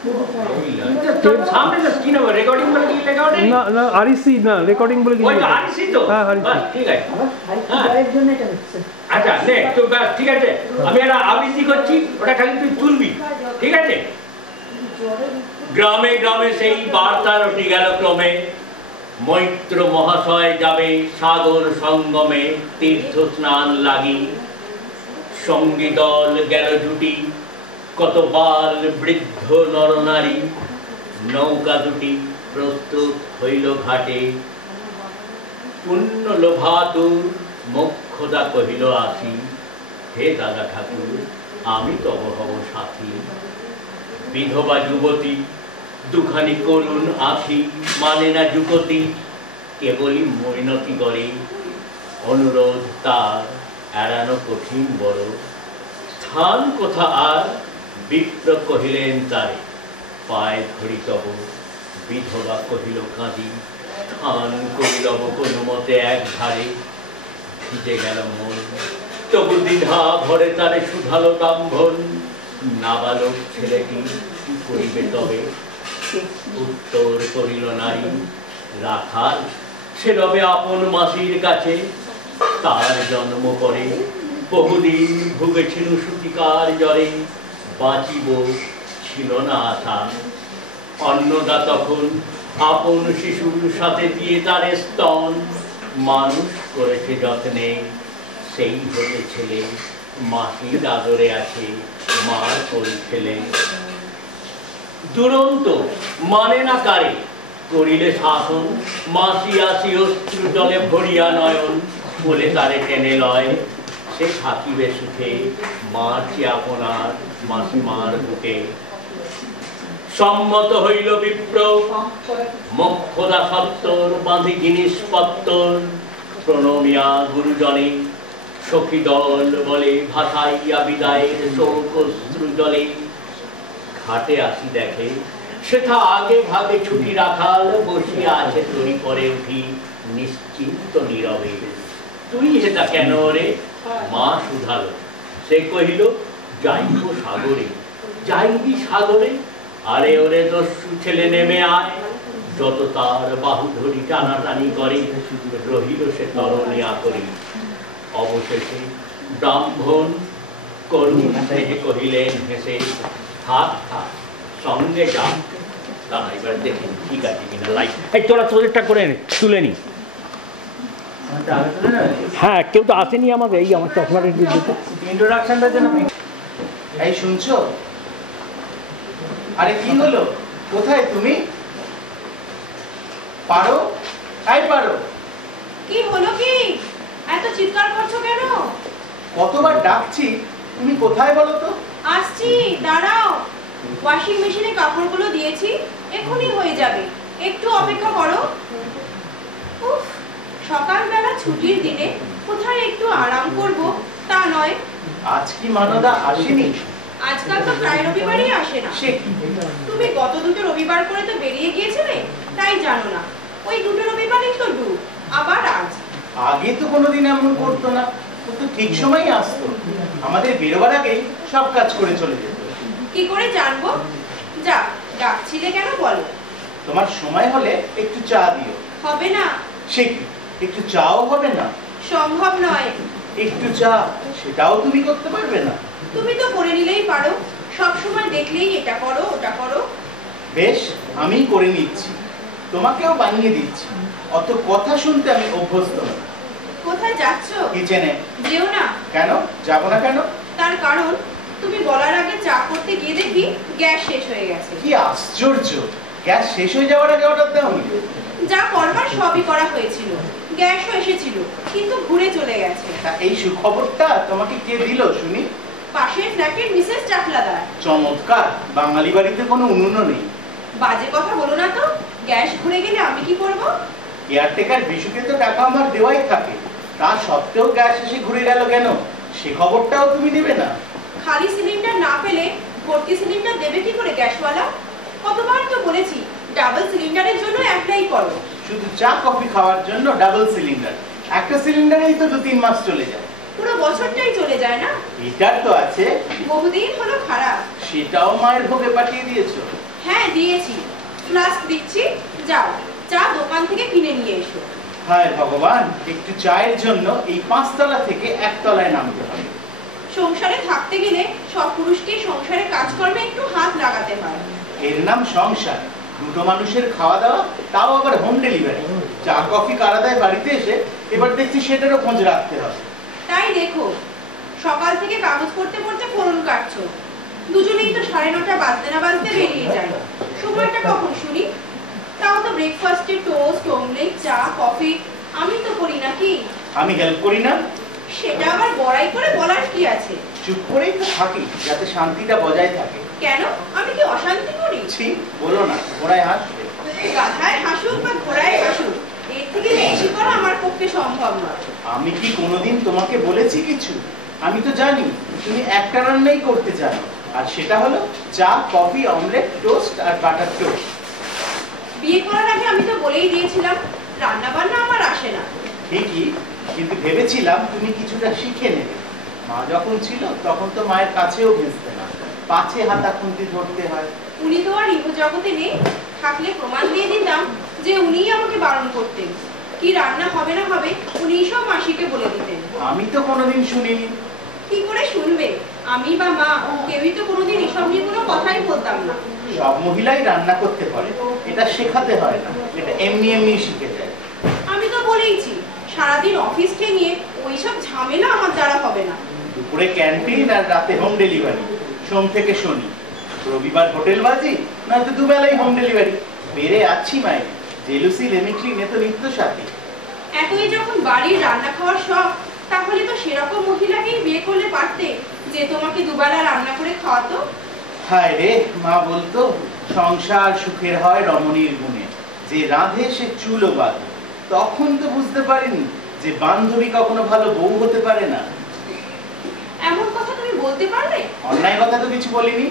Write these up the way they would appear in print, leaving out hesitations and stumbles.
सामने से स्क्रीन है रिकॉर्डिंग बोले की लगा है ना ना आरसी ना रिकॉर्डिंग बोले की ওই আরসি তো হ্যাঁ আরসি ঠিক আছে আচ্ছা নে তো ঠিক আছে আমি এটা আবৃত্তি করছি ওটা খালি তুই তুলবি ঠিক আছে গ্রামে গ্রামে সেই বার্তা রটি গেল ক্রমে মৈত্র মহাশয় যাবে সাগর সঙ্গমে তীর্থ স্নান লাগি সঙ্গী দল গেল জুটি কত বাল বৃদ্ধ নরনারী নৌকা দুটি প্রস্তুত হইল ঘাটে পুণ্য লোভাতুর মোক্ষদা কহিল আসি হে দাদা ঠাকুর আমি তব হব সাথী বিধবা যুবতী দুখানি করুণ আখি মানে না যুগতি কেবলই মৈনতি করে অনুরোধ তার এড়ানো কঠিন বড় স্থান কোথা আর বিপ্র কহিলেন তারে পায় ধরি তব বিধবা কহিল কাঁদি স্থান করিলব কোনো মতে এক ধারে ভিজে গেল মন তবু দ্বিধা ভরে তারে শুধালো কাম্ভন নাবালক ছেলেটি কি করিবে তবে উত্তর করিল নারী রাখাল সে রবে আপন মাসির কাছে তার জন্ম পরে বহুদিন ভুগেছিল সুতিকার জ্বরে বাঁচিব ছিল না আশা অন্নদা তখন আপন শিশুর সাথে দিয়ে তার স্তন মানুষ করেছে যত্নে সেই হতে ছেলে মাসির আদরে আছে মার কোল ছেলে দুরন্ত মানে না কারে করিলে শাসন মাসি আসি অশ্রু জলে ভরিয়া নয়ন বলে তারে টেনে লয় সে থাকিবে সুখে মারছি আপনার মাসি মার বুকে সম্মত হইল বিপ্র মোক্ষদা সত্তর বাঁধি জিনিসপত্তর প্রণমিয়া গুরুজনে সখী দল বলে ভাসাইয়া বিদায়ের শোক অশ্রু জলে ঘাটে আসি দেখে সেটা আগে ভাগে ছুটি রাখাল বসিয়া আছে তরি পরে উঠি নিশ্চিন্ত নীরবে তুই হেতা কেন রে মা শুধালো সে কহিল যাইব সাগরে যাইবি সাগরে আরে ওরে দস্যু ছেলে নেমে আয় যত তার বাহু ধরি টানাটানি করে রহিল সে তরণিয়া করি অবশেষে ব্রাহ্মণ করুণ থেকে কহিলেন হেসে থাক থাক সঙ্গে যা তা এবার দেখি ঠিক আছে কিনা লাইট এই তোরা তোদেরটা করে তুলে নি হ্যাঁ কেউ তো আসেনি আমাকে এই আমার চশমাটা ইন্ট্রোডাকশনটার জন্য এই শুনছো আরে কি হলো কোথায় তুমি পারো আই পারো কি হলো কি এত চিৎকার করছো কেন কতবার ডাকছি তুমি কোথায় বলো তো আসছি দাঁড়াও ওয়াশিং মেশিনে কাপড়গুলো দিয়েছি এখনই হয়ে যাবে একটু অপেক্ষা করো উফ সকালবেলা ছুটির দিনে কোথায় একটু আরাম করব তা নয় আজ কি মানদা আসেনি আজকাল তো প্রায় রবিবারই আসে না সে কি তুমি গত দুটো রবিবার করে তো বেরিয়ে গিয়েছিলে তাই জানো না ওই দুটো রবিবারই তো ডুব আবার আজ আগে তো কোনোদিন এমন করতো না ও তো ঠিক সময়ই আসতো আমাদের বেরোবার আগেই সব কাজ করে চলে যেত কি করে জানবো যা ডাকছিলে কেন বলো তোমার সময় হলে একটু চা দিও হবে না সে কি একটু চাও হবে না সম্ভব নয় একটু চা সেটাও তুমি করতে পারবে না তুমি তো করে নিলেই পারো সব সময় দেখলেই এটা করো ওটা করো বেশ আমি করে নিচ্ছি তোমাকেও বানিয়ে দিচ্ছি অত কথা শুনতে আমি অভ্যস্ত নই কোথায় যাচ্ছো কিচেনে যেও না কেন যাব না কেন তার কারণ তুমি বলার আগে চা করতে গিয়ে দেখি গ্যাস শেষ হয়ে গেছে কি আশ্চর্য গ্যাস শেষ হয়ে যাওয়ার আগে অর্ডার দাওনি যা করবার সবই করা হয়েছিল গ্যাসও এসেছিল কিন্তু ঘুরে চলে গেছে তা এই সুখবরটা তোমাকে কে দিল শুনি পাশের ফ্ল্যাটের মিসেস চাকলাদার চমৎকার বাঙালি বাড়িতে কোনো উনুন নেই বাজে কথা বলো না তো গ্যাস ঘুরে গেলে আমি কি করব কেয়ারটেকার বিশুকে তো টাকা আমার দেওয়াই থাকে তা সত্ত্বেও গ্যাস এসে ঘুরে গেল কেন সে খবরটাও তুমি দেবে না খালি সিলিন্ডার না পেলে ভর্তি সিলিন্ডার দেবে কি করে গ্যাসওয়ালা কতবার তো বলেছি ডাবল সিলিন্ডারের জন্য অ্যাপ্লাই করো শুধু চা কফি খাওয়ার জন্য ডাবল সিলিন্ডার একটা সিলিন্ডারেই তো 2-3 মাস চলে যায় পুরো বছরটাই চলে যায় না এটার তো আছে বহুদিন হলো খারাপ সেটাও মায়ের ভোগে পাঠিয়ে দিয়েছো হ্যাঁ দিয়েছি, ফ্লাস্ক দিচ্ছি, যাও চা দোকান থেকে কিনে নিয়ে এসো। হায় ভগবান, একটু চায়ের জন্য এই 5 তলা থেকে 1 তলায় নামতে হবে। সংসারে থাকতে গেলে সব পুরুষকে সংসারে কাজকর্মে একটু হাত লাগাতে হয়। এর নাম সংসার, দুটো মানুষের খাওয়া দাওয়া, তাও আবার হোম ডেলিভারি। চা কফি কারা দেয় বাড়িতে এসে, এবার দেখছি সেটারও খোঁজ রাখতে হবে। তাই দেখো, সকাল থেকে কাগজ পড়তে পড়তে ফোরন কাটছো, দুজনেই তো 9:30 বাজতে না বাজতে বেরিয়ে যায়। সময়টা কখন শুনি? তাও তো ব্রেকফাস্টে টোস্ট, অমলেট, চা, কফি আমি তো করি নাকি? আমি হেল্প করি না? সেটা আবার বড়াই করে বলার কি আছে? চুপ করেই তো থাকি, যাতে শান্তিটা বজায় থাকে। কেন, আমি কি অশান্তি করি? ছি, বলো না, ঘোড়ায় হাসবে। গাধায় হাসুক বা ঘোড়ায় হাসুক, এর থেকে বেশি করা আমার পক্ষে সম্ভব না। আমি কি কোনোদিন তোমাকে বলেছি কিছু? আমি তো জানি তুমি একটা রান্নাই করতে জানো, আর সেটা হলো চা, কফি, অমলেট, টোস্ট আর বাটার টোস্ট। বিয়ে করার আগে আমি তো বলেই দিয়েছিলাম রান্না বান্না আমার আসে না। ঠিকই, কিন্তু ভেবেছিলাম তুমি কিছুটা শিখে নেবে। মা যখন ছিল তখন তো মায়ের কাছেও ঘেঁষতে না, পাছে হাতা খুন্তি ধরতে হয়। উনি তো আর ইহ জগতে নেই, থাকলে প্রমাণ দিয়ে দিতাম যে উনিই আমাকে বারণ করতেন। কি রান্না হবে না হবে উনি সব মাসিকে বলে দিতেন। আমি তো কোনোদিন শুনিনি। কি করে শুনবে? আমি বা মা কেউই তো কোনোদিন এসব নিয়ে কোনো কথাই বলতাম না। সব মহিলাই রান্না করতে পারে, এটা শেখাতে হয় না, এটা এমনি এমনি শিখে যায়। আমি তো বলেইছি সারাদিন অফিস ঠেঙিয়ে ওইসব ঝামেলা আমার দ্বারা হবে না। দুপুরে ক্যান্টিন আর রাতে হোম ডেলিভারি, সোম থেকে শনি। রবিবার হোটেল বাজি, নয়তো দুবেলাই হোম ডেলিভারি। বেড়ে আছি মায়ের, জেলুসি লেমিক্লিন এ তো নিত্য সাথী। এতই যখন বাড়ির রান্না খাওয়ার শখ, তাহলে তো সেরকম মহিলাকেই বিয়ে করলে পারতে যে তোমাকে দুবেলা রান্না করে খাওয়াতো। হায় রে, মা বলতো সংসার সুখের হয় রমণীর গুণে, যে রাঁধে সে চুলও বাঁধে। তখন তো বুঝতে পারিনি যে বান্ধবী কখনো ভালো বউ হতে পারে না। এমন কথা তুমি বলতে পারলে? অন্যায় কথা তো কিছু বলিনি।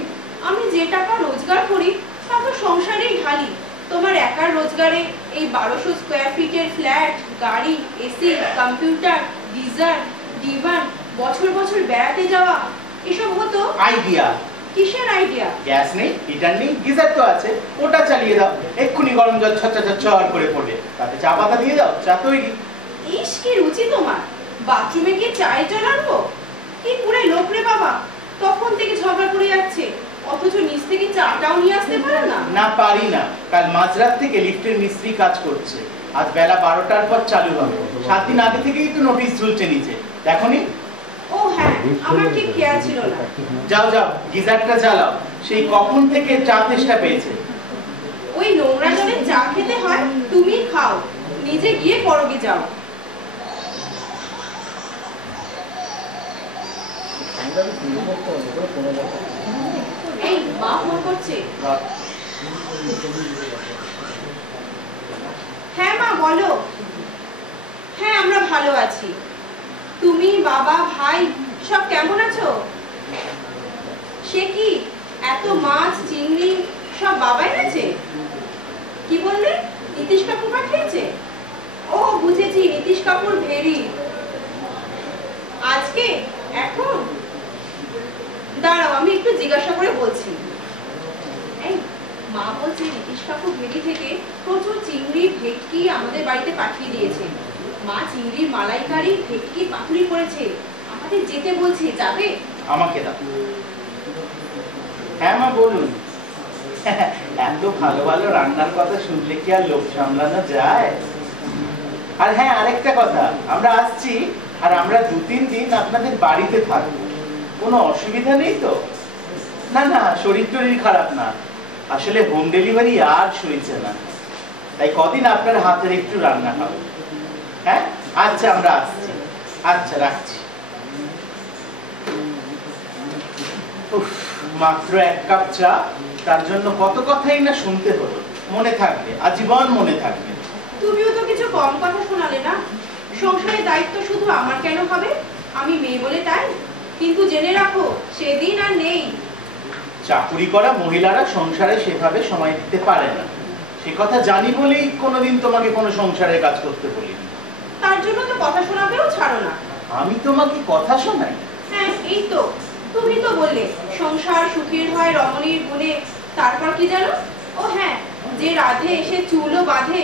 আমি যে টাকা রোজগার করি তা তো সংসারেই ঢালি। তোমার একার রোজগারে এই 1200 স্কয়ার ফিটের ফ্ল্যাট, গাড়ি, এসি, কম্পিউটার, গিজার, ডিভান, বছর বছর বেড়াতে যাওয়া, এসব হতো। আইডিয়া? কিসের আইডিয়া? গ্যাস নেই, হিটার নেই, গিজার তো আছে, ওটা চালিয়ে দাও। এক্ষুনি গরম জল ছচ্ছর করে পড়বে, তাতে চা পাতা দিয়ে দাও, চা তৈরি। ইস, কি রুচি তোমার! বাথরুমে গিয়ে চায়ের জল আনবো? কি পুরে লোক রে বাবা, তখন থেকে ঝগড়া করে যাচ্ছে, অথচ নিচ থেকে চাটাও নিয়ে আসতে পারো না। না, পারি না। কাল মাঝরাত থেকে লিফটের মিস্ত্রি কাজ করছে, আজ বেলা 12টার পর চালু হবে। 7 দিন আগে থেকেই তো নোটিশ ঝুলছে নিচে, দেখোনি? ও হ্যাঁ, আমার ঠিক খেয়াল ছিল না। যাও যাও, গিজারটা জ্বালাও। সেই কখন থেকে চা তেষ্টা পেয়েছে। ওই নোংরা জলে চা খেতে হয়, তুমি খাও, নিজে গিয়ে পরগে যাও। এই মা ফোন করছে। হ্যাঁ মা, বলো। হ্যাঁ, আমরা ভালো আছি। তুমি, বাবা, ভাই সব কেমন আছো? সে কি, এত মাছ, চিংড়ি সব বাবা এনেছে? কি বললে? নীতিশ কাপুর পাঠিয়েছে? ও বুঝেছি, নীতিশ কাপুর ভেরি। আজকে? এখন? দাঁড়াও, আমি একটু জিজ্ঞাসা করে বলছি। এই মা বলছে নীতিশ কাপুর ভেরি থেকে প্রচুর চিংড়ি, ভেটকি আমাদের বাড়িতে পাঠিয়ে দিয়েছে। মা চিংড়ির মালাইকারি, ভেটকি পাতুরি করেছে, আমাদের যেতে বলছে, যাবে? আমাকে দাও। হ্যাঁ মা, বলুন। এত ভালো ভালো রান্নার কথা শুনলে কি আর লোক সামলানো যায়? আর হ্যাঁ, আরেকটা কথা, আমরা আসছি, আর আমরা 2-3 দিন আপনাদের বাড়িতে থাকবো। কোনো অসুবিধা নেই তো? না না, শরীর টরীর খারাপ না, আসলে হোম ডেলিভারি আর সইছে না, তাই কদিন আপনার হাতের একটু রান্না খাবো। হ্যাঁ আচ্ছা, আমরা আসছি। আচ্ছা, রাখছি। মাত্র 1 কাপ চা, তার জন্য কত কথাই না শুনতে হলো। মনে থাকবে, আজীবন মনে থাকবে। তুমিও তো কিছু কম কথা শোনালে না। সংসারের দায়িত্ব শুধু আমার কেন হবে? আমি মেয়ে বলে তাই? কিন্তু জেনে রাখো, সেদিন আর নেই। চাকুরি করা মহিলারা সংসারে সেভাবে সময় দিতে পারে না, সে কথা জানি বলেই কোনোদিন তোমাকে কোনো সংসারের কাজ করতে বলিনি। তার জন্য তো কথা শোনাবেও ছাড়ো না। আমি তোমাকে কথা শোনাই? হ্যাঁ, এই তো তুমি তো বললে সংসার সুখের হয় রমণীর গুণে, তারপর কি জানো? ও হ্যাঁ, যে রাধে এসে চুলও বাঁধে।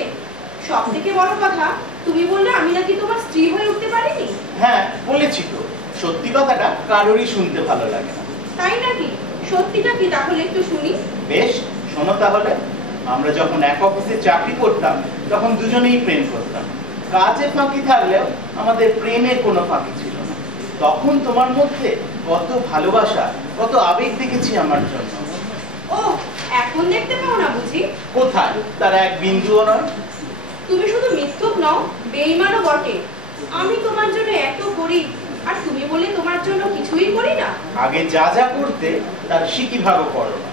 সব থেকে বড় কথা, তুমি বললে আমি নাকি তোমার স্ত্রী হয়ে উঠতে পারিনি। হ্যাঁ বলেছি তো, সত্যি কথাটা কারোরই শুনতে ভালো লাগে না। তাই নাকি? সত্যিটা কি তাহলে একটু শুনি। বেশ, শোনো তাহলে। আমরা যখন এক অফিসে চাকরি করতাম তখন দুজনেই প্রেম করতাম। কাজে ফাঁকি থাকলেও আমাদের প্রেমের কোনো ফাঁকি ছিল না। তখন তোমার মধ্যে কত ভালোবাসা, কত আবেগ দেখেছি আমার জন্য। ও, এখন দেখতে পাও না বুঝি? কোথায়, তার এক বিন্দুও নয়। তুমি শুধু মিথ্যুক নও, বেঈমানও বটে। আমি তোমার জন্য এত করি, আর তুমি বলে তোমার জন্য কিছুই করি না। আগে যা যা করতে তার সিকি ভাগও করো না।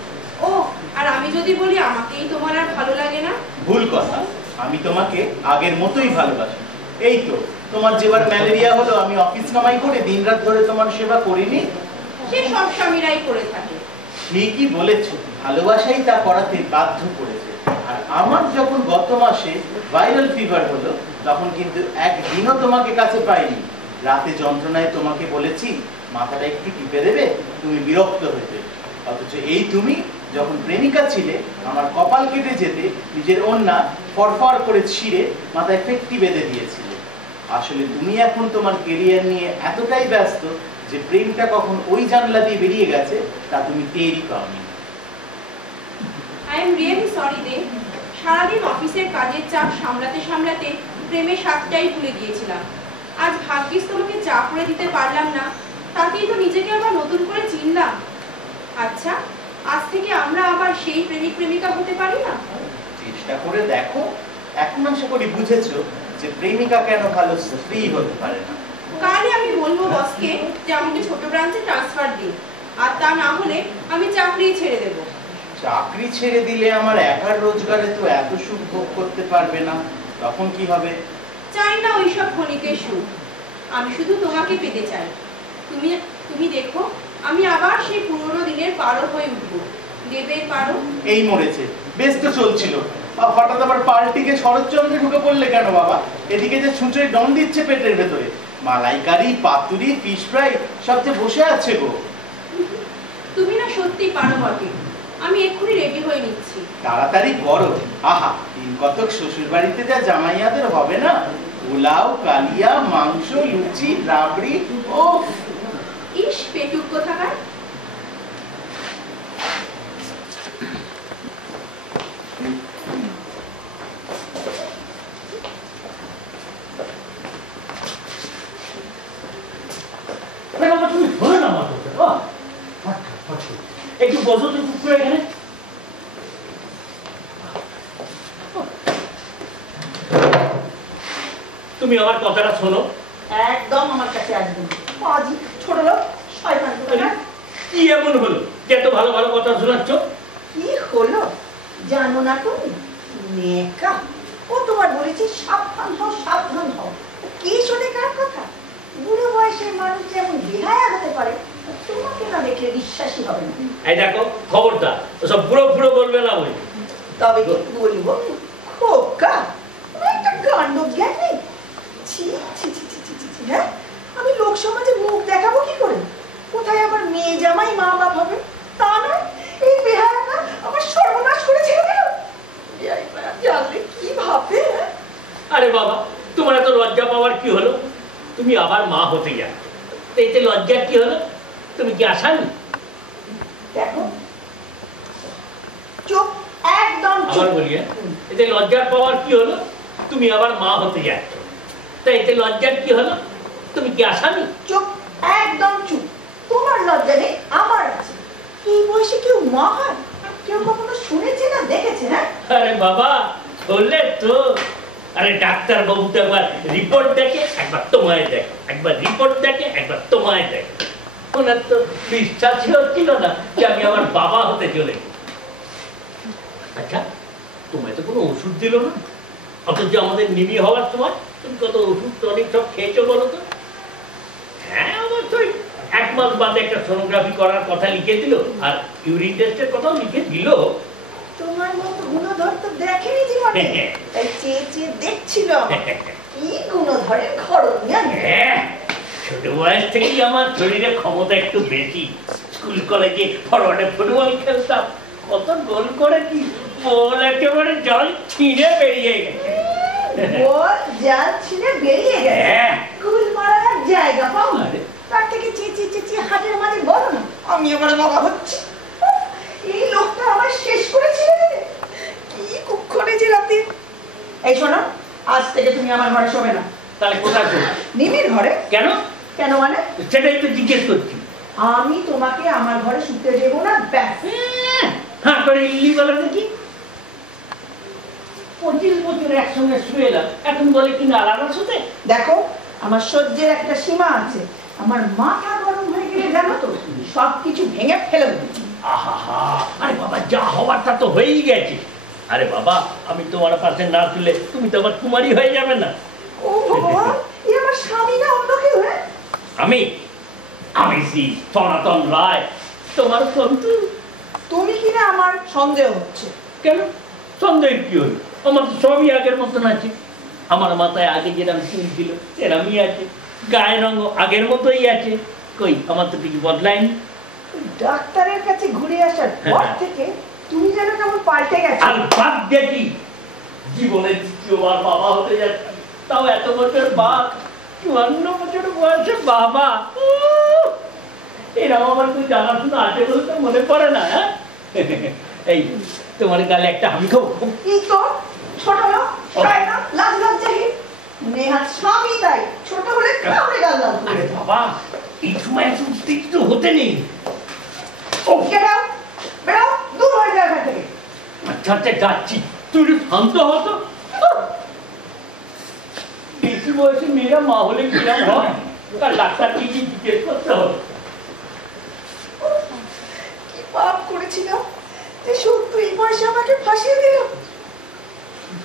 ও, আর আমি যদি বলি আমাকেই তোমার আর ভালো লাগে না? ভুল কথা, আমি তোমাকে আগের মতোই ভালোবাসি। এই তো তোমার যেবার ম্যালেরিয়া হলো, আমি অফিস কামাই করে দিনরাত ধরে তোমার সেবা করিনি? সে সব স্বামীরাই করে থাকে। ঠিকই বলেছো, ভালোবাসাই তা করাতে বাধ্য করেছে। আর আমার যখন গত মাসে ভাইরাল ফিভার হলো, তখন কিন্তু একদিনও তোমাকে কাছে পাইনি। রাতে যন্ত্রণায় তোমাকে বলেছি মাথাটা একটু টিপে দেবে, তুমি বিরক্ত হয়েছে। অথচ এই তুমি যখন প্রেমিকা ছিলে, আমার কপাল কেটে যেতে নিজের ওড়না ফরফর করে ছিঁড়ে মাথায় ফেটটি বেঁধে দিয়েছিলে। আসলে তুমি এখন তোমার কেরিয়ার নিয়ে এতটাই ব্যস্ত যে প্রেমটা কখন ওই জানলা দিয়ে বেরিয়ে গেছে তা তুমি টেরই পাওনি। আই এম রিয়েলি সরি দে। সারাদিন অফিসের কাজের চাপ সামলাতে সামলাতে প্রেমের স্বাদটাই ভুলে গিয়েছিলাম। আজ ভাগ্যিস তোমাকে চা করে দিতে পারলাম না, তাতেই তো নিজেকে আবার নতুন করে চিনলাম। আচ্ছা, আজ থেকে আমরা আবার সেই প্রেমিক প্রেমিকা হতে পারি না? চেষ্টা করে দেখো। এখন আশা করি বুঝেছো যে প্রেমিকা কেন ভালো স্ত্রী হতে পারে না। কালই আমি বলবো বসকে যে আমাকে ছোট ব্রাঞ্চে ট্রান্সফার দিন, আর তা না হলে আমি চাকরি ছেড়ে দেব। চাকরি ছেড়ে দিলে আমার একার রোজগারে তো এত সুখ ভোগ করতে পারবে না, তখন কি হবে? চাই না ওইসব ক্ষণিকের সুখ, আমি শুধু তোমাকে পেতে চাই। তুমি তুমি দেখো, আমি আবার সেই পুরনো দিনের পারো হয়ে উঠবো। দেবে পারো। এই মরেছে, বেশ তো চলছিল, হঠাৎ আবার পাল্টিকে শরৎচন্দ্রে ঢুকে পড়লে কেন বাবা? এদিকে যে ছুঁচড়ে ডন দিচ্ছে পেটের ভেতরে, মালাইকারি, পাতুরি, ফিশ ফ্রাই সব যে বসে আছে গো। তুমি না সত্যি পারো বটে। আমি এক্ষুনি রেডি হয়ে নিচ্ছি। তাড়াতাড়ি করো। আহা, দিন কতক শ্বশুর বাড়িতে যা জামাইয়াদের হবে না, পোলাও, কালিয়া, মাংস, লুচি, রাবড়ি। ও ইস, পেটুক কোথাকার। তুমি ধরে না আমার একটু বসো তো চুপ করে এখানে। তুমি আমার কথাটা শোনো। একদম আমার কাছে আসবেন পাজি ছোট লোক শয়তান কোথাকার। কি এমন হলো যে এত ভালো ভালো কথা শোনাচ্ছ? কি হলো জানো না তুমি? নেকা কতবার বলেছি সাবধান হও সাবধান হও, কি শোনে কার কথা? বুড়ো বয়সের মানুষ যেমন বেহায়া হতে পারে, তোমাকে না দেখলে বিশ্বাসই হবে না। এই দেখো খবরটা, ওসব বুড়ো বুড়ো বলবে না বই। তবে কি বলবো খোকা, একটা কাণ্ড জ্ঞান নেই। ছি ছি ছি ছি ছি ছি ছি, হ্যাঁ আমি লোক সমাজে মুখ দেখাবো কি করে? কোথায় আবার মেয়ে জামাই মা বাপ হবে? তা নয়, এই বেহায়াটা আমার সর্বনাশ করে ছেড়ে দিল। জানলে কি ভাববে? আরে বাবা, তোমার এত লজ্জা পাওয়ার কি হলো? তুমি আবার মা হতে যাও, এতে লজ্জার কি হলো? তুমি কি আসামি? দেখো চুপ, একদম আবার বলি, এতে লজ্জার পাওয়ার কি হলো? তুমি আবার মা হতে যাচ্ছ, তাই এতে লজ্জার কি হলো? তুমি কি আসামি? চুপ, একদম চুপ। তোমার লজ্জা নেই, আমার আছে। এই বয়সে কেউ মা হয়? কেউ কখনো শুনেছে না দেখেছে? হ্যাঁ আরে বাবা, বললে তো। আরে ডাক্তার বাবু তো একবার রিপোর্ট দেখে একবার তোমায় দেখে, একবার রিপোর্ট দেখে একবার তোমায় দেখে। ওনার তো বিশ্বাসই হচ্ছিল না যে আমি আমার বাবা হতে চলে। আচ্ছা, তোমায় তো কোনো ওষুধ দিল না, অথচ আমাদের নিমি হওয়ার সময় তুমি কত ওষুধ টনিক সব খেয়েছো বলো তো? হ্যাঁ অবশ্যই, 1 মাস বাদে একটা সোনোগ্রাফি করার কথা লিখে দিল, আর ইউরিন টেস্টের কথাও লিখে দিল। তোমার মতো গুণধর তো দেখেনি জীবনে, তাই চেয়ে চেয়ে দেখছিল কি গুণধরের খরচ। ছোট বয়স থেকেই আমার শরীরে ক্ষমতা একটু বেশি। স্কুল কলেজে ফরওয়ার্ডে ফুটবল খেলতাম, কত গোল করেছি, বল একেবারে জল ছিঁড়ে বেরিয়ে গেছে। বল জাল ছিঁড়ে বেরিয়ে গেছে। হ্যাঁ। কুল মারার এক জায়গা পাও না। আরে। তার থেকে চেঁচিয়ে হাটের মাঝে বলো না আমি এবারে বাবা হচ্ছি। এই লোকটা আমার শেষ করেছিল রে। কি কুক্ষণে যে রাতে। এই শোনো, আজ থেকে তুমি আমার ঘরে শোবে না। তাহলে কোথায় শোবে? নিমির ঘরে। কেন? কেন মানে? সেটাই তো জিজ্ঞেস করছি। আমি তোমাকে আমার ঘরে শুতে দেবো না, ব্যাস। হ্যাঁ করে ইল্লি বলে দেখি। 25 বছর একসঙ্গে শুয়ে এলাম, এখন বলে কিনা আলাদা শুতে। দেখো, আমার সহ্যের একটা সীমা আছে। আমার মাথা গরম হয়ে গেলে জানো তো সবকিছু ভেঙে ফেলে দেবো। আহা, আরে বাবা, যা হবার তা তো হয়েই গেছে। আরে বাবা, আমি তোমার পাশে না শুলে তুমি তো আবার কুমারী হয়ে যাবে না। ও ভগবান, এই আমার স্বামী না অন্য কেউ? আমি শ্রী সনাতন রায়, তোমার সন্তু। তুমি কিনা আমার সন্দেহ হচ্ছে। কেন সন্দেহ কি হলো? আমার তো সবই আগের মতন আছে। আমার মাথায় আগে যেরকম চুল ছিল সেরকমই আছে, গায়ের রঙ আগের মতোই আছে। কই, আমার তো কিছু বদলায়নি। ডাক্তারের কাছে ঘুরে আসার পর থেকে তুমি যেন কেমন পাল্টে গেছো। আর বাদ দেখি, জীবনের দ্বিতীয়বার বাবা হতে যাচ্ছি, তাও এত বছর বাদ। 54 বছর বয়সে বাবা। এরকম আমার তুই জানাশোনা আছে বলে তো মনে পড়ে না। হ্যাঁ, এই তোমার গালে একটা আমি খাবো। কি তো ছোট লোক, তাই না? লাজ লজ্জাহীন। নেহাত স্বামী তাই, ছোট হলে কামড়ে গাল দাও। আরে বাবা, এই সময় এত উত্তেজিত হতে নেই। ও বেরাও, বেরাও, দূর হয়ে যাও এখান থেকে। আচ্ছা আচ্ছা, যাচ্ছি, তুই একটু শান্ত হতো। বেশি বয়সে মেয়েরা মা হলে কিরম হয়, তার ডাক্তারকে কি জিজ্ঞেস করতে হবে। কি পাপ করেছিলাম যে সত্যি এই বয়সে আমাকে ফাঁসিয়ে দিল।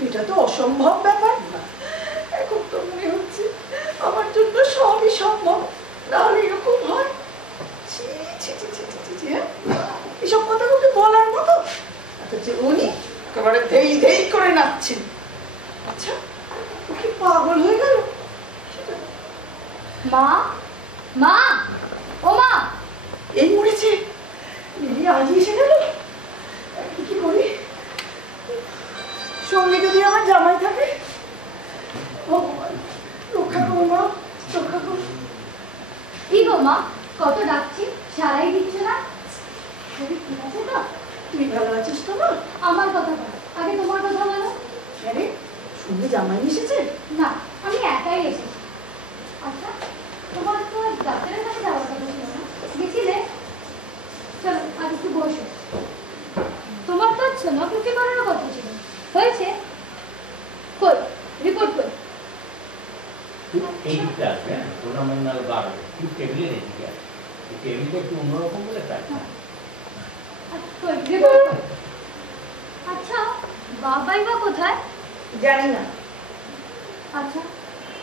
এটা তো অসম্ভব ব্যাপার। এখন তো মনে হচ্ছে আমার জন্য সবই সম্ভব, না হলে এরকম হয়? ছি ছি ছি ছি ছি ছি, হ্যাঁ? এসব কথা ওকে বলার মতো? অথচ উনি একেবারে ধেই ধেই করে নাচছেন। আচ্ছা, ও কি পাগল হয়ে গেল? মা, মা, ও মা, এই মরেছে, এই আজই এসে গেল। কি করি? সঙ্গে যদি আমার জামাই থাকে। ভগবান, রক্ষা করো মা, রক্ষা করো। কি গো মা, কত ডাকছি, সারাই দিচ্ছ না। শরীর ঠিক আছে তো? তুই ভালো আছিস তো মা? আমার কথা বলো, আগে তোমার কথা বলো। আরে, সঙ্গে জামাই এসেছে? না, আমি একাই এসেছি। আচ্ছা, তোমার তো ডাক্তারের কাছে যাওয়ার কথা ছিল না, গেছিলে? চলো, আজ একটু বসো। তোমার তো সোনোগ্রাফি করানোর কথা ছিল, হয়েছে? কই, রিপোর্ট কই? এই দিকটা আসবে, হ্যাঁ, ওটা আমার নাল বাড়বে, তুই টেবিলে রেখে আসবে। টেবিলটা একটু অন্যরকম বলে তাই। কই, রিপোর্ট কই? আচ্ছা, বাবাই বা কোথায়? জানি না। আচ্ছা,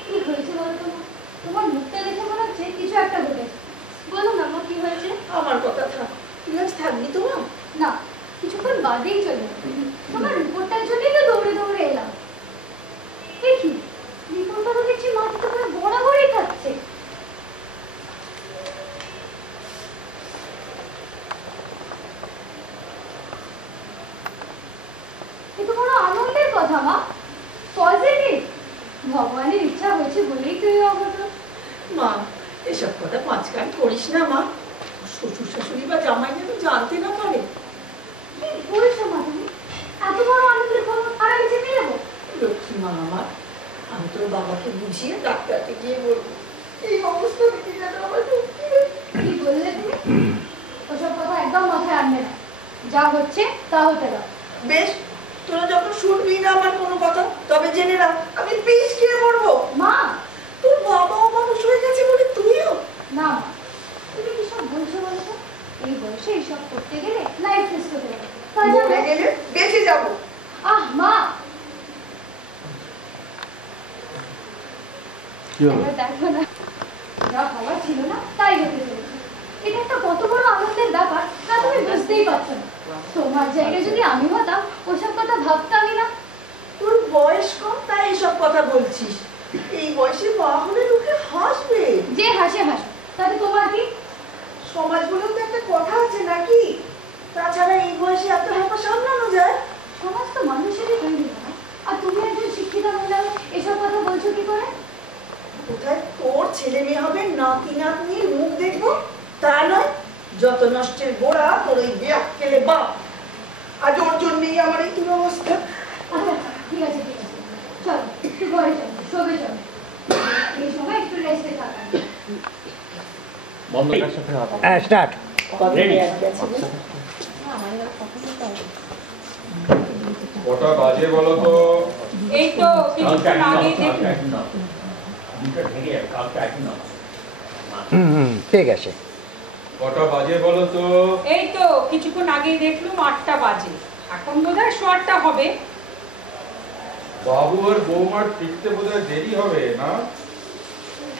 কি হয়েছে বলো তো? তোমার মুখটা দেখে মনে হচ্ছে কিছু একটা ঘটেছে। বলো না মা, কি হয়েছে? আমার কথা থাক, তুই আজ থাকবি তো মা? না, কিছুক্ষণ বাদেই চলে যাবে। তোমার রিপোর্টটার জন্যই তো দৌড়ে দৌড়ে এলাম। দেখি, রিপোর্টটা তো দেখছি মাটিতে করে বরাবরই থাকছে। এ তো বড় আনন্দের কথা মা, পজিটিভ। ভগবানের ইচ্ছা হয়েছে বলেই তো এই অঘটন। মা, এসব কথা পাঁচকান করিস না মা। শ্বশুর শাশুড়ি বা জামাই যেন জানতে না পারে। কি বলছো মা তুমি? এত বড় আনন্দের খবর আর আমি চেপে যাবো? লক্ষ্মী মা আমার, আমি তোর বাবাকে বুঝিয়ে ডাক্তারকে গিয়ে বলবো। এই অবস্থা দেখে যেন আমার কি বললে তুমি? ওসব কথা একদম মাথায় আনবে না, যা হচ্ছে তা হতে দাও। বেশ, তোরা যখন শুনবি না আমার কোনো কথা, তবে জেনে রাখ আমি পিস খেয়ে মরবো। মা, তোর বাবাও মানুষ হয়ে গেছে বলে তুইও? না মা, তুমি কি সব বলছো বলো তো? এই বয়সে এইসব করতে গেলে লাইফ রিস্ক হতে পারে। মরে গেলে বেঁচে যাবো। আহ মা, কি হলো? এবার দেখো না, যা হওয়ার ছিল না তাই হতে চলেছে। এটা একটা কত বড় আনন্দের ব্যাপার, তা তুমি বুঝতেই পারছো না। তোমার জায়গায় যদি আমি হতাম, ওসব কথা ভাবতামই না। তোর বয়স কম তাই এসব কথা বলছিস। এই বয়সে মা হলে লোকে হাসবে। যে হাসে হাসে, তাতে তোমার কি? সমাজগুলোতে একটা কথা আছে নাকি? তাছাড়া এই বয়সে এত হ্যাপা স্টার্ট। রেডি। কটা বাজে বলো তো? এই তো কিছুক্ষণ আগে ঠিক আছে। কটা বাজে বলো তো? এই তো কিছুক্ষণ আগেই দেখলুম 8টা বাজে, এখন বোধহয় 8:15 হবে। বাবু আর বৌমার ফিরতে বোধহয় দেরি হবে না?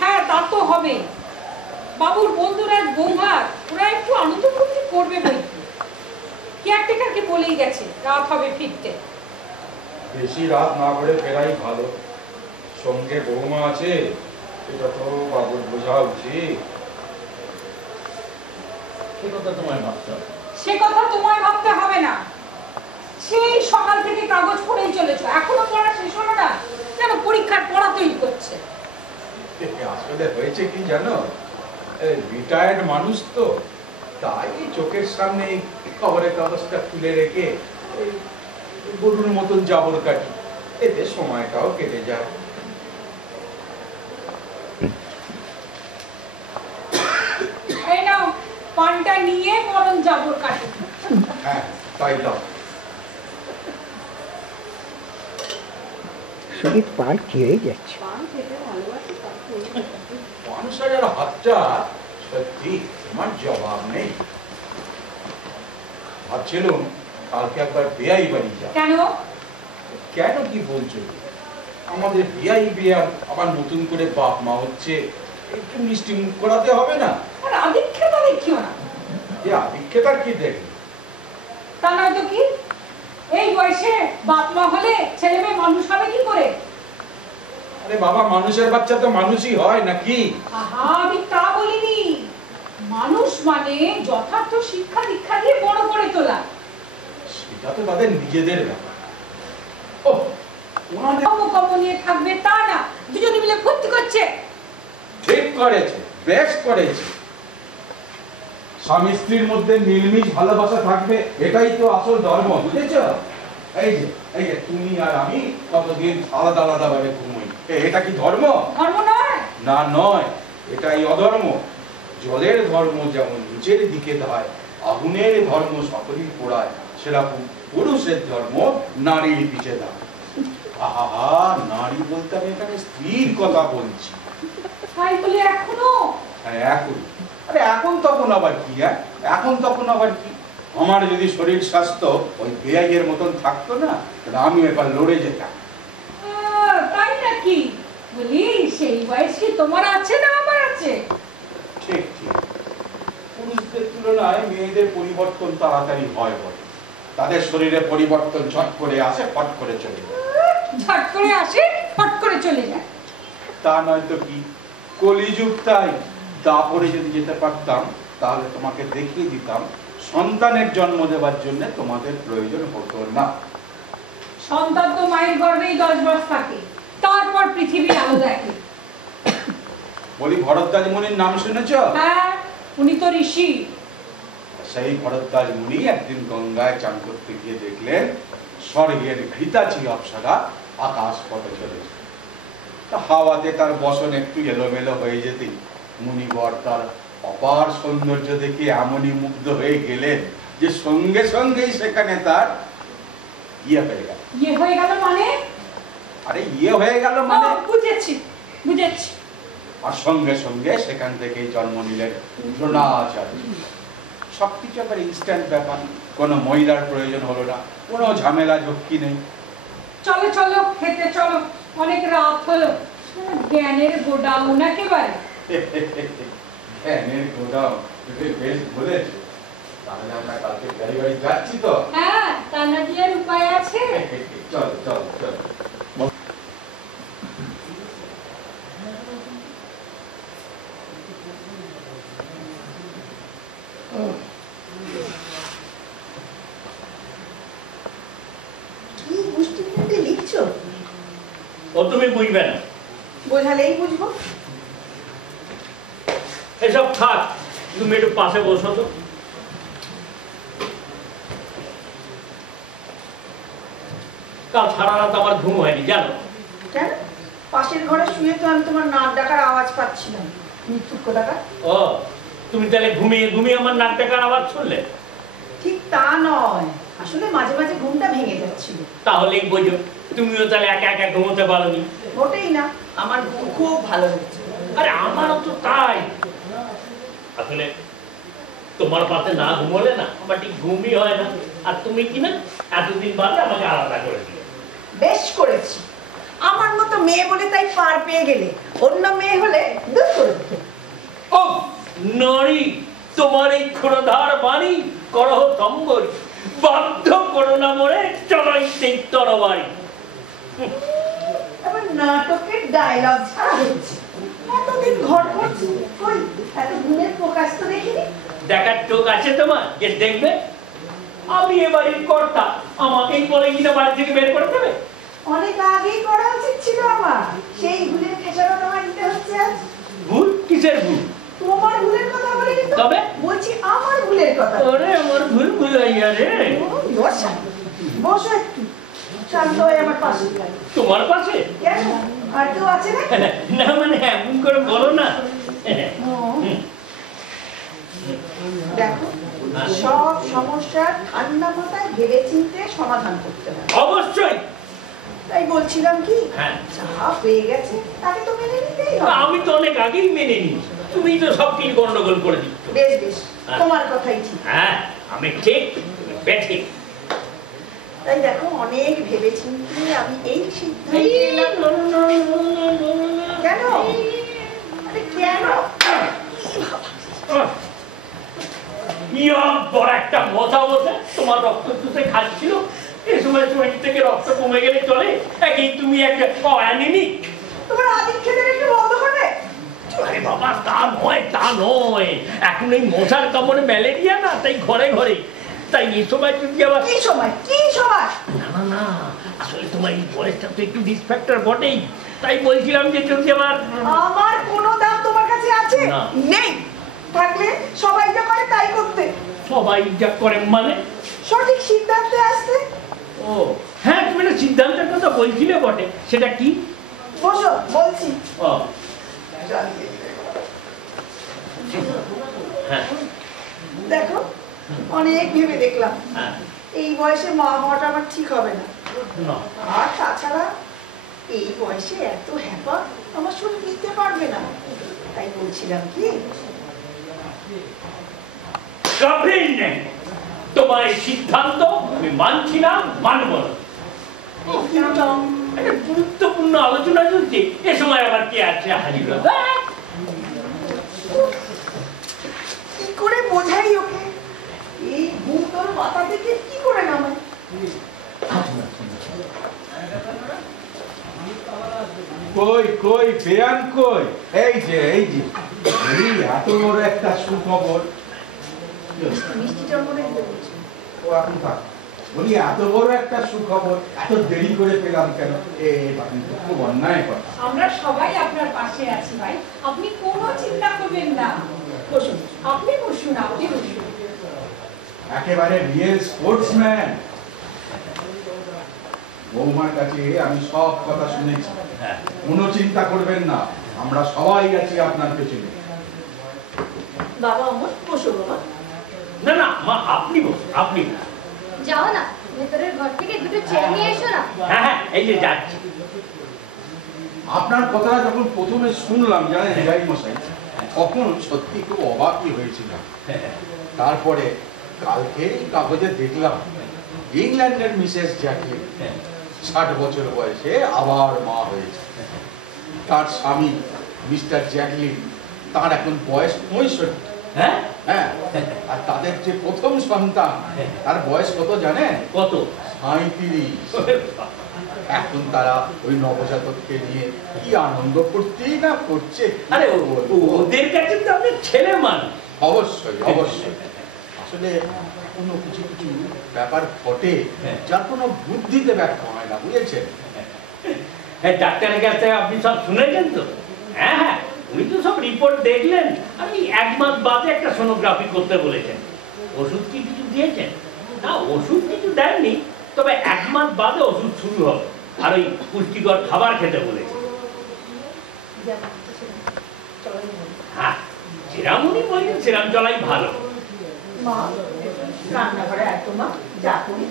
হ্যাঁ তা তো হবে। বাবুর বন্ধুরা বৌভার ওরা একটু আনন্দ ফুর্তি করবে বই কেয়ারটেকারকে বলেই গেছে রাত হবে ফিরতে। বেশি রাত না করে ফেরাই ভালো। সঙ্গে বৌমা আছে, এটা তো বাবুর বোঝা উচিত। সে কথা তোমায় ভাবতে হবে। সে কথা তোমায় ভাবতে হবে না। সেই সকাল থেকে কাগজ পড়েই চলেছো, এখনো পড়া শেষ হলো না? যেন পরীক্ষার পড়া তৈরি করছে। আসলে হয়েছে কি জানো, রিটায়ার্ড মানুষ তো, তাই চোখের সামনে খবরের কাগজটা খুলে রেখে গরুর মতন জাবর কাটি, এতে সময়টাও কেটে যায়। এই নাও পানটা নিয়ে বরং জাবর কাটো। হ্যাঁ তাই দাও। শরীর পার খেয়ে যাচ্ছে। মানুষের হাতটা সত্যি আমার জবাব নেই। ভাবছিলাম কালকে একবার বেয়াই বাড়ি যা। কেন? কেন কি বলছো? আমাদের বেয়াই বিয়ার আবার নতুন করে বাপ মা হচ্ছে, একটু মিষ্টি মুখ করাতে হবে না? আর আদিক্ষেতা দেখিও না। যে আদিক্ষেতার কি দেখি? তা নয়তো কি, এই বয়সে বাপ মা হলে ছেলে মেয়ে মানুষ হবে কি করে? আরে বাবা, মানুষের বাচ্চা তো মানুষই হয় নাকি? আহা, আমি তা বলিনি। মানুষ মানে যথার্থ শিক্ষা দীক্ষা দিয়ে বড় করে তোলা। সেটা তো তাদের নিজেদের ব্যাপার। ও ওনাদের কর্ম নিয়ে থাকবে তা না, দুজনে মিলে ফুর্তি করছে। ঠিক করেছে, বেশ করেছে। স্বামী স্ত্রীর মধ্যে মিলমিশ ভালোবাসা থাকবে, এটাই তো আসল ধর্ম, বুঝেছ? এই যে তুমি আর আমি কতদিন আলাদা আলাদা ভাবে ঘুমোই, এটা কি ধর্ম? ধর্ম নয়। না নয়, এটাই অধর্ম। জলের ধর্ম যেমন নিচের দিকে ধায়, আগুনের ধর্ম সকলেই পোড়ায়, সেরকম পুরুষের ধর্ম নারীর পিছে দায়। আহা, নারী বলতে আমি এখানে স্ত্রীর কথা বলছি। তাই বলে এখনো? হ্যাঁ এখন। আরে এখন তখন আবার কি? এখন তখন আবার কি? আমার যদি শরীর স্বাস্থ্য ওই বেয়াইয়ের মতন থাকতো না, তাহলে আমি এবার লড়ে যেতাম। তাই নাকি? বলি সেই বয়স কি তোমার আছে না আমার আছে? ঠিক ঠিক। পুরুষদের তুলনায় মেয়েদের পরিবর্তন তাড়াতাড়ি হয় বলে। তাদের শরীরে পরিবর্তন ঝট করে আসে, ফট করে চলে যায়। ঝট করে আসে, ফট করে চলে যায়। তা নয়তো কি? কলিযুগ তাই। তারপরে যদি যেতে পারতাম, তাহলে তোমাকে দেখিয়ে দিতাম সন্তানের জন্ম দেওয়ার জন্য তোমাদের প্রয়োজন হতো না। সন্তান তো মায়ের গর্ভেই 10 মাস থাকে, তারপর পৃথিবীর আলো দেখে। বলি, ভরদ্বাজ মুনির নাম শুনেছ? হ্যাঁ, উনি তো ঋষি। সেই ভরদ্বাজ মুনি একদিন গঙ্গায় চান করতে গিয়ে দেখলেন স্বর্গের ঘৃতাচি অপ্সরা আকাশ পথে চলেছে। হাওয়াতে তার বসন একটু এলোমেলো হয়ে যেতেই মুনিবর তার অপার সৌন্দর্য দেখে এমনই মুগ্ধ হয়ে গেলেন যে সঙ্গে সঙ্গেই সেখানে তার ইয়ে হয়ে গেল। ইয়ে হয়ে গেল মানে? আরে ইয়ে হয়ে গেল মানে? বুঝেছি বুঝেছি। আর সঙ্গে সঙ্গে সেখান থেকেই জন্ম নিলেন দ্রোণাচার্য। সবকিছু আবার ইনস্ট্যান্ট ব্যাপার, কোনো মহিলার প্রয়োজন হলো না, কোনো ঝামেলা ঝক্কি নেই। চলো চলো খেতে চলো, অনেক রাত হলো। জ্ঞানের গোডাউন একেবারে। জ্ঞানের গোডাউন, বেশ বলেছ। তাহলে আমরা কালকে গাড়ি বাড়ি যাচ্ছি তো? হ্যাঁ, তা না কি আর উপায় আছে? চল চল চল। কি গোষ্ঠীর মধ্যে লিখছো? ও তুমি বুঝবে না। বোঝালেই বুঝবো। এসব থাক, তুমি একটু পাশে বসো তো। কাল সারা রাত আমার ঘুম হয়নি জানো। কেন? পাশের ঘরে শুয়ে তো আমি তোমার নাক ডাকার আওয়াজ পাচ্ছিলাম। মিথ্যুক ডাকা। ও তুমি তাহলে ঘুমিয়ে ঘুমিয়ে আমার নাক ডাকার আওয়াজ শুনলে? ঠিক তা নয়, আসলে মাঝে মাঝে ঘুমটা ভেঙে যাচ্ছিল। তাহলেই বোঝো তুমিও তাহলে একা একা ঘুমোতে পারোনি। মোটেই না, আমার ঘুম খুব ভালো হয়েছে। আরে আমারও তো তাই। আসলে তোমার পাশে না ঘুমোলে না আমার ঠিক ঘুমই হয় না। আর তুমি কি না এতদিন বাদে আমাকে আলাদা করে দিলে। বেশ করেছি, আমার মতো মেয়ে বলে তাই পার পেয়ে গেলে, অন্য মেয়ে হলে দূর করে দিত। ও নারী, তোমার এই ক্ষুরধার বাণী করহ সম্বরী, বাধ্য করো না মরে চলাইতে তরবারি। আবার নাটকের ডায়লগ ছাড়া হচ্ছে। এতদিন ঘর করছি, কই এত গুণের প্রকাশ তো দেখিনি। দেখার চোখ আছে তোমার যে দেখবে? আমি এ বাড়ির কর্তা, আমাকেই বলে কিনা বাড়ি থেকে বের করে দেবে? অনেক আগেই করা উচিত ছিল আমার, সেই ভুলের খেসারত আমার নিতে হচ্ছে আজ। ভুল? কিসের ভুল? তোমার ভুলের কথা বলিনি তো, তবে বলছি আমার ভুলের কথা। ওরে আমার ভুল ভুলাইয়া রে। বসো বসো একটু, শান্ত হয়ে আমার পাশে। তোমার পাশে? কেন, আর কেউ আছে না? না মানে এমন করে বলো না। দেখো, সব সমস্যার ঠান্ডা মাথায় ভেবে চিন্তে সমাধান করতে হবে। অবশ্যই। তাই বলছিলাম কি, হ্যাঁ, যা হয়ে গেছে তাকে তো মেনে নিতেই হবে। আমি তো অনেক আগেই মেনে নিই, তুমি তো সব কিছু গন্ডগোল করে দিচ্ছ। বেশ বেশ, তোমার কথাই ঠিক। হ্যাঁ আমি ঠিক, তুমি বেঠিক। তাই দেখো, অনেক ভেবে চিন্তে আমি এই সিদ্ধান্তে এলাম। কেন? আরে কেন? বড় একটা মজা বসে তোমার রক্ত চুষে খাচ্ছিল, এই সময় শরীর থেকে রক্ত কমে গেলে চলে? একই তুমি একটা অ্যানিমিক। তোমার আদিক্ষেদের একটু বন্ধ করবে? আরে বাবা, তা নয় তা নয়, এখন এই মশার কামড়ে ম্যালেরিয়া না, তাই ঘরে ঘরে। তাই এই সময় যদি আবার কি সময় কি সময়? না না না, আসলে তোমার এই বয়সটা তো একটু ডিসফ্যাক্টর বটেই, তাই বলছিলাম যে যদি আবার। আমার কোনো দাম তোমার কাছে আছে? নেই। থাকলে সবাই যা করে তাই করতে। সবাই যা করে মানে? সঠিক সিদ্ধান্তে আসতে। ও হ্যাঁ, তুমি একটা সিদ্ধান্তের কথা বলছিলে বটে, সেটা কি? বসো, বলছি। ও হ্যাঁ, দেখো, অনেক ভেবে দেখলাম হ্যাঁ, এই বয়সে মা হওয়াটা আমার ঠিক হবে না। না। আর তাছাড়া এই বয়সে এত হ্যাপা আমার শরীর নিতে পারবে না। তাই বলছিলাম কি, কবেই নেই তোমার এই সিদ্ধান্ত আমি মানছি না, মানব না। একটা গুরুত্বপূর্ণ আলোচনা চলছে, এ সময় আবার কে আছে হাজির? কি করে বোঝাই ওকে? এই ঘুম তোর মাথা থেকে কি করে নামায়? কই কই বেয়ান কই? এই যে এত বড় একটা সুখবর। মিষ্টি জন্মনে দিতে বলছি। ও এখন থাক, বলি এত বড় একটা সুখবর এত দেরি করে পেলাম কেন? খুব অন্যায় কথা। আমরা সবাই আপনার পাশে আছি ভাই, আপনি কোনো চিন্তা করবেন না। বসুন, আপনি বসুন, আপনি বসুন। একেবারে রিয়েল স্পোর্টসম্যান। বৌমার কাছে আমি সব কথা শুনেছি, কোনো চিন্তা করবেন না, আমরা সবাই আছি আপনার পেছনে। বাবা আমার, বসো বাবা। না না মা, আপনি বসুন, আপনি যাও না, ভেতরের ঘর থেকে দুটো চেয়ার নিয়ে এসো না। হ্যাঁ হ্যাঁ, এই যে যাচ্ছি। আপনার কথাটা যখন প্রথমে শুনলাম জানেন হিরাই মশাই, তখন সত্যি খুব অবাকই হয়েছিলাম। তারপরে কালকে কাগজে দেখলাম ইংল্যান্ডের মিসেস জ্যাকলিন 60 বছর বয়সে আবার মা হয়েছে। তার স্বামী মিস্টার জ্যাকলিন, তার এখন বয়স 65। হ্যাঁ হ্যাঁ, আর তাদের যে প্রথম সন্তান, তার বয়স কত জানেন? কত? 37। এখন তারা ওই নবজাতককে নিয়ে কি আনন্দ করতেই না করছে। আরে ওদের কাছে তো আপনি ছেলে মান। অবশ্যই অবশ্যই, আসলে কোনো কিছু কিছু ব্যাপার ঘটে যার কোনো বুদ্ধিতে ব্যাখ্যা হয় না, বুঝেছেন? হ্যাঁ, ডাক্তারের কাছে আপনি সব শুনেছেন তো? হ্যাঁ হ্যাঁ, উনি তো সব রিপোর্ট দেখলেন। আমি 1 মাস বাদে একটা সোনোগ্রাফি করতে বলেছেন। ওষুধ কি কিছু দিয়েছেন? না, ওষুধ কিছু দেননি, তবে 1 মাস বাদে ওষুধ শুরু হবে, আর ওই পুষ্টিকর খাবার খেতে বলেছে। হ্যাঁ, যেরামনি বলছেন সেরাম চলাই ভালো। মা রান্নাঘরে এত মা যা করি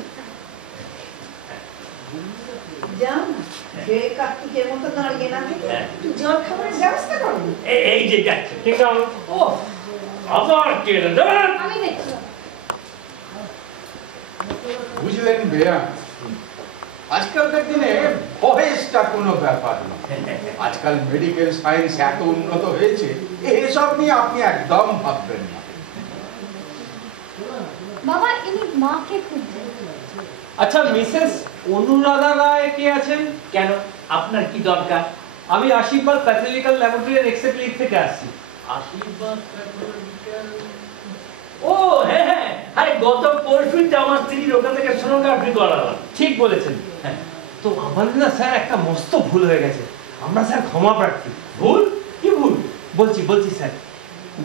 যা না, যে কার্তিকের মতো দাঁড়িয়ে না থেকে একটু জল খাবারের ব্যবস্থা করো। এই যে যাচ্ছে ঠিক আছে। ও আবার কেন দেবেন? আমি দেখছি। বুঝলেন বেয়া, আজকালকার দিনে বয়সটা কোনো ব্যাপার না। আজকাল মেডিকেল সায়েন্স এত উন্নত হয়েছে, এসব নিয়ে আপনি একদম ভাববেন না। বাবা ইনি মাকে খুঁজছেন। আচ্ছা মিসেস অনুরাধা রায় কে আছেন? কেন আপনার কি দরকার? আমি আশীর্বাদ প্যাথোলজিক্যাল ল্যাবরেটরি এর এক্সেপ্ট লিগ থেকে আসছি। আশীর্বাদ প্যাথোলজিক্যাল? ও হ্যাঁ হ্যাঁ, আরে গত পরশুতে আমার স্ত্রীর ওখান থেকে সোনোগ্রাফি করালাম। ঠিক বলেছেন। হ্যাঁ। তো আমাদের না স্যার একটা মস্ত ভুল হয়ে গেছে, আমরা স্যার ক্ষমা প্রার্থী। ভুল? কি ভুল? বলছি স্যার,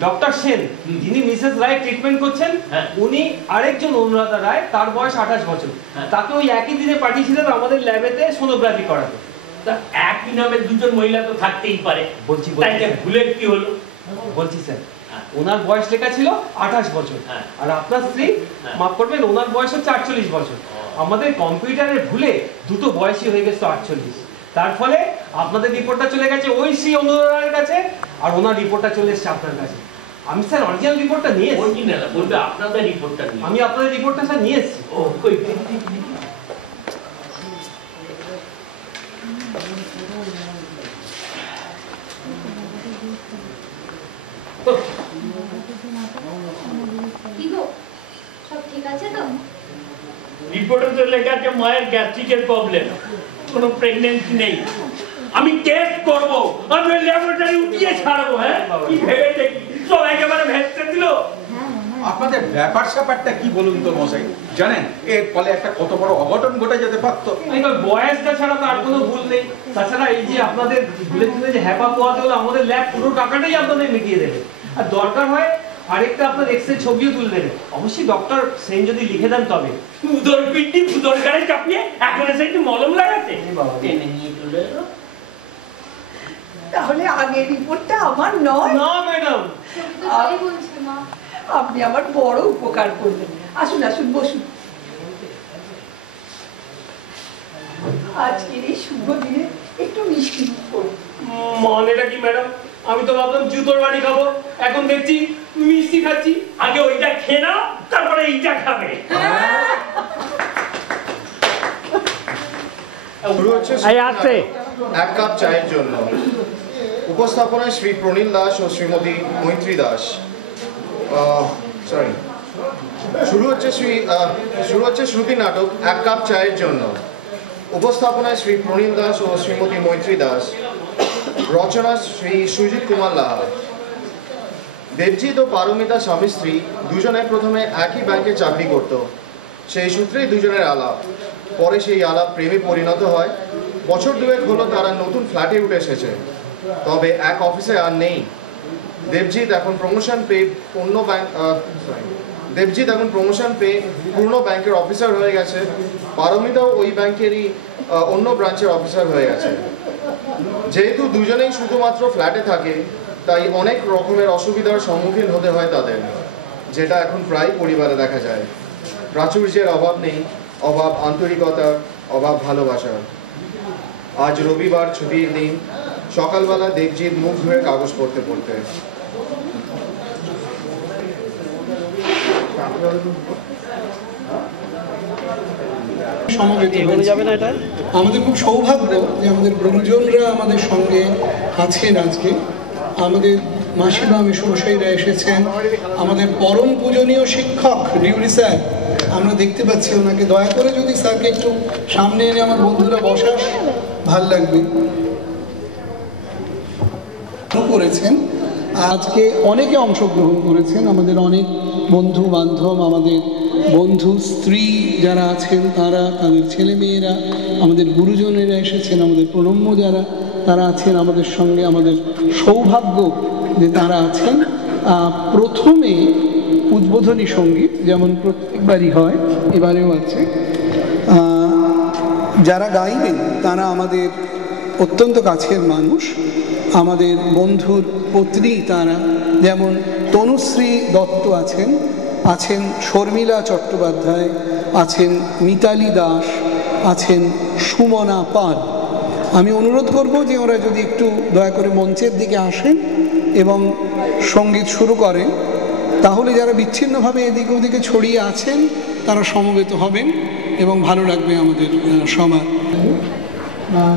ডক্টর সেন যিনি মিসেস রায় ট্রিটমেন্ট করছেন, হ্যাঁ। উনি আরেকজন অনুরাধা রায়, তার বয়স 28 বছর। হ্যাঁ। তাকে ওই একই দিনে পাঠিয়েছিলেন আমাদের ল্যাবেতে সোনোগ্রাফি করাতে। তা একই নামে দুজন মহিলা তো থাকতেই পারে। বলছি তাই ভুলের কি হলো? বলছি স্যার, ওনার বয়স লেখা ছিল 28 বছর, হ্যাঁ। আর আপনার স্ত্রী, হ্যাঁ। মাফ করবেন, ওনার বয়স হচ্ছে 48 বছর। আমাদের কম্পিউটারের ভুলে দুটো বয়সই হয়ে গেছে 48। তার ফলে আপনাদের রিপোর্টটা চলে গেছে ওই শ্রী অনুরাধার কাছে, আর ওনার রিপোর্টটা চলে এসেছে আপনার কাছে। আমি স্যার অরিজিনাল রিপোর্টটা নিয়ে এসেছি। অরিজিনাল বলবে আপনাদের রিপোর্টটা নিয়ে। আমি আপনাদের রিপোর্টটা স্যার নিয়ে এসেছি। ও কই কি গো, সব ঠিক আছে তো? রিপোর্টে তো লেখা আছে মায়ের গ্যাস্ট্রিকের প্রবলেম, কোনো প্রেগন্যান্সি নেই। আমি টেস্ট করব, আমি ল্যাবরেটরি উঠিয়ে ছাড়বো। হ্যাঁ কি ভেবে দেখি সব একেবারে ভেস্তে দিল। আপনাদের ব্যাপার স্যাপারটা কি বলুন তো মশাই, জানেন এর ফলে একটা কত বড় অঘটন ঘটে যেতে পারতো। বয়সটা ছাড়া তো আর কোনো ভুল নেই। তাছাড়া এই যে আপনাদের ভুলের জন্য যে হ্যাপা পোয়াতে হলো, আমাদের ল্যাব পুরো টাকাটাই আপনাদের মিটিয়ে দেবে। আর দরকার হয় আরেকটা আপনার এক্সরে ছবিও তুলে দেবে, অবশ্যই ডক্টর সেন যদি লিখে দেন তবে। উদর পিন্ডি উদর গাড়ি চাপিয়ে এখন এসে একটু মলম লাগাতে টেনে নিয়ে চলে এলো। তাহলে আগের রিপোর্টটা আমার নয়? না ম্যাডাম, তো তাই বলছি মা। আপনি আমার বড় উপকার করলেন। আসুন আসুন বসুন। আজকের এই শুভ দিনে একটু মিষ্টি করুন। মানেটা কি ম্যাডাম? আমি তো ভাবলাম জুতোর বাড়ি খাবো, এখন দেখছি মিষ্টি খাচ্ছি। আগে ওইটা খেয়ে নাও, তারপরে এইটা খাবে। শুরু হচ্ছে এক কাপ চায়ের জন্য। উপস্থাপনায় শ্রী প্রনীল দাস ও শ্রীমতী মৈত্রী দাস। শুরু হচ্ছে শ্রুতি নাটক এক কাপ চায়ের জন্য। উপস্থাপনায় শ্রী প্রনীল দাস ও শ্রীমতী মৈত্রী দাস। রচনা শ্রী সুজিত কুমার লাহা। দেবজিৎ ও পারমিতা স্বামী স্ত্রী দুজনে প্রথমে একই ব্যাংকে চাকরি করত। সেই সূত্রেই দুজনের আলাপ। পরে সেই আলাপ প্রেমে পরিণত হয়। বছর দুয়েক হলো তারা নতুন ফ্ল্যাটে উঠে এসেছে, তবে এক অফিসে আর নেই। দেবজিৎ এখন প্রমোশন পেয়ে পূর্ণ ব্যাংকের অফিসার হয়ে গেছে। পারমিতাও ওই ব্যাংকেরই অন্য ব্রাঞ্চের অফিসার হয়ে গেছে। যেহেতু দুজনেই শুধুমাত্র ফ্ল্যাটে থাকে, তাই অনেক রকমের অসুবিধার সম্মুখীন হতে হয় তাদের, যেটা এখন প্রায় পরিবারে দেখা যায়। প্রাচুর্যের অভাব নেই, অভাব আন্তরিকতার, অভাব ভালোবাসার। আজ রবিবার, ছুটির দিন। সকালবেলা দেবজিৎ মুখ ধুয়ে কাগজ পড়তে পড়তে সমবেত হয়েছে। আমাদের খুব সৌভাগ্য যে আমাদের গুরুজনরা আমাদের সঙ্গে আছেন আজকে। আমাদের মাসিমা মেসমশাইরা এসেছেন, আমাদের পরম পূজনীয় শিক্ষক ডিউরি স্যার, আমরা দেখতে পাচ্ছি ওনাকে। দয়া করে যদি স্যারকে একটু সামনে এনে আমার বন্ধুরা বসাস, ভাল লাগবে। করেছেন আজকে অনেকে অংশগ্রহণ করেছেন, আমাদের অনেক বন্ধু বান্ধব, আমাদের বন্ধু স্ত্রী যারা আছেন তারা, তাদের ছেলে মেয়েরা, আমাদের গুরুজনেরা এসেছেন, আমাদের প্রণম্য যারা তারা আছেন আমাদের সঙ্গে। আমাদের সৌভাগ্য যে তারা আছেন। প্রথমে উদ্বোধনী সঙ্গীত যেমন প্রত্যেকবারই হয়, এবারেও আছে। যারা গাইবেন তারা আমাদের অত্যন্ত কাছের মানুষ, আমাদের বন্ধুর পত্নী তারা। যেমন তনুশ্রী দত্ত আছেন, আছেন শর্মিলা চট্টোপাধ্যায়, আছেন মিতালি দাস, আছেন সুমনা পাল। আমি অনুরোধ করব যে ওরা যদি একটু দয়া করে মঞ্চের দিকে আসেন এবং সঙ্গীত শুরু করেন, তাহলে যারা বিচ্ছিন্নভাবে এদিকে ওদিকে ছড়িয়ে আছেন তারা সমবেত হবেন এবং ভালো লাগবে আমাদের সবার।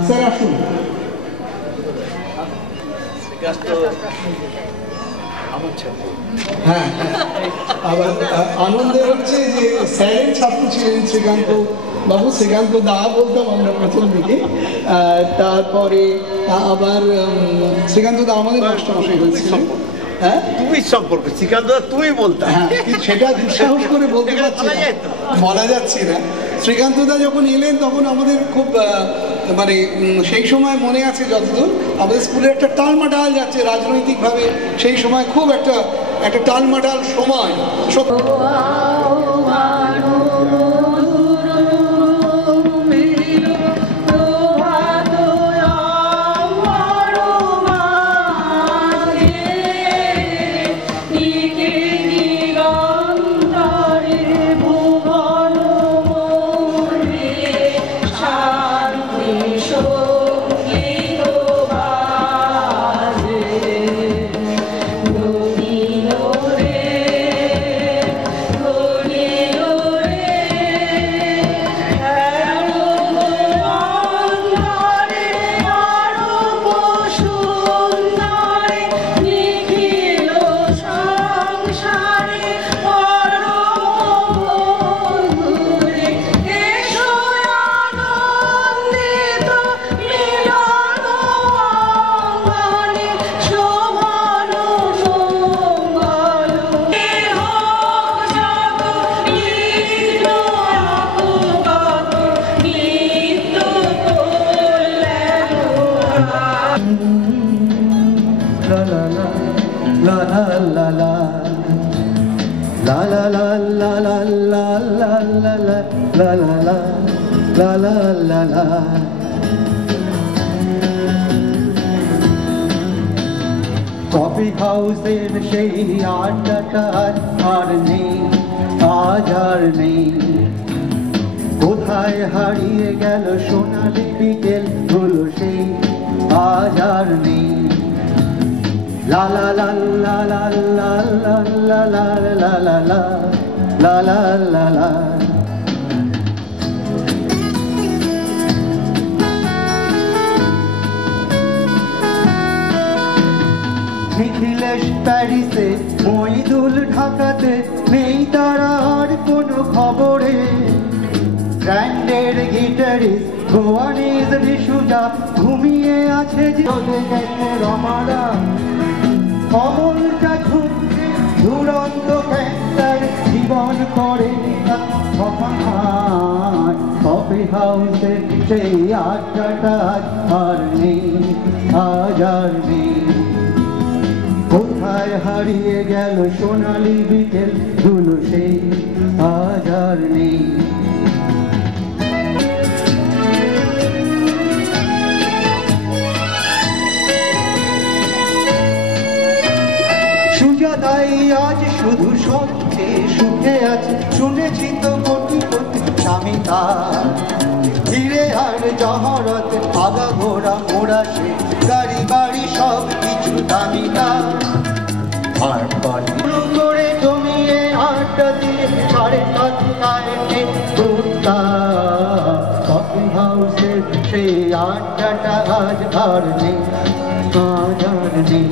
স্যার আসুন। হ্যাঁ, আবার আনন্দের হচ্ছে যে স্যারের ছাত্র ছিলেন শ্রীকান্ত বাবু, শ্রীকান্ত দা বলতাম আমরা প্রথম দিকে, তারপরে আবার শ্রীকান্ত দা আমাদের মাস্টারমশাই হয়েছিল। হ্যাঁ, তুমি সম্পর্ক শ্রীকান্ত দা তুমি বলতে, হ্যাঁ সেটা দুঃসাহস করে বলতে পারছি না, বলা যাচ্ছে না। শ্রীকান্ত দা যখন এলেন তখন আমাদের খুব মানে সেই সময় মনে আছে যতদূর আমাদের স্কুলে একটা টালমাটাল যাচ্ছে রাজনৈতিকভাবে, সেই সময় খুব একটা টালমাটাল সময়। কফি হাউসের সেই আড্ডাটা আর নেই, আজ আর নেই। কোথায় হারিয়ে গেল সোনালি বিকেল গুলো সেই, আজ আর নেই। লা লা লা লা লা লা লা লা লা লা লা লা লা লা লা। নিখিলেশ প্যারিসে, মইদুল ঢাকাতে, নেই তারা আর কোনো খবরে। ব্র্যান্ডের গিটারিস্ট গোয়ানিজ রিসুজা ঘুমিয়ে আছে, চলে গেছে রমারা। অমলটা ঘুরছে দুরন্ত ক্যান্সার, জীবন করে কফি হাউসে সেই আড্ডাটা আর নেই, আজ আর নেই। কোথায় হারিয়ে গেল সোনালি বিকেল গুলো সেই, আজ আর নেই। সুজাতাই আজ শুধু সত্যে সুখে আছে, শুনেছি তো কোটি কোটি স্বামী তার। ধীরে আর জহরত আগা ঘোড়া মোড়া সে, গাড়ি বাড়ি সব কিছু দামি তার। আর করে জমিয়ে আড্ডা দিয়ে 7:30 ঘুরতা। কফি হাউসের সেই আড্ডাটা আজ আর নেই, আজ আর নেই।